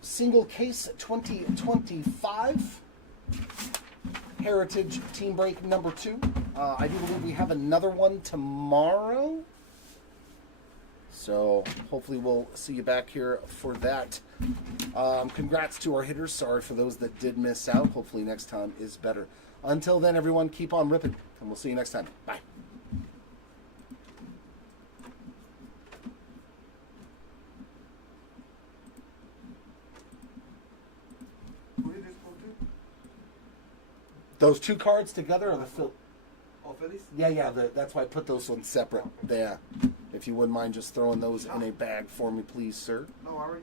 single case 2025 Heritage Team Break number 2. I do believe we have another one tomorrow. So hopefully we'll see you back here for that. Congrats to our hitters. Sorry for those that did miss out. Hopefully next time is better. Until then, everyone, keep on ripping, and we'll see you next time. Bye. Who did this go to? Those two cards together are the Oh, Phillies? Yeah. That's why I put those ones separate. Okay. Yeah. If you wouldn't mind just throwing those in a bag for me, please, sir. No, I already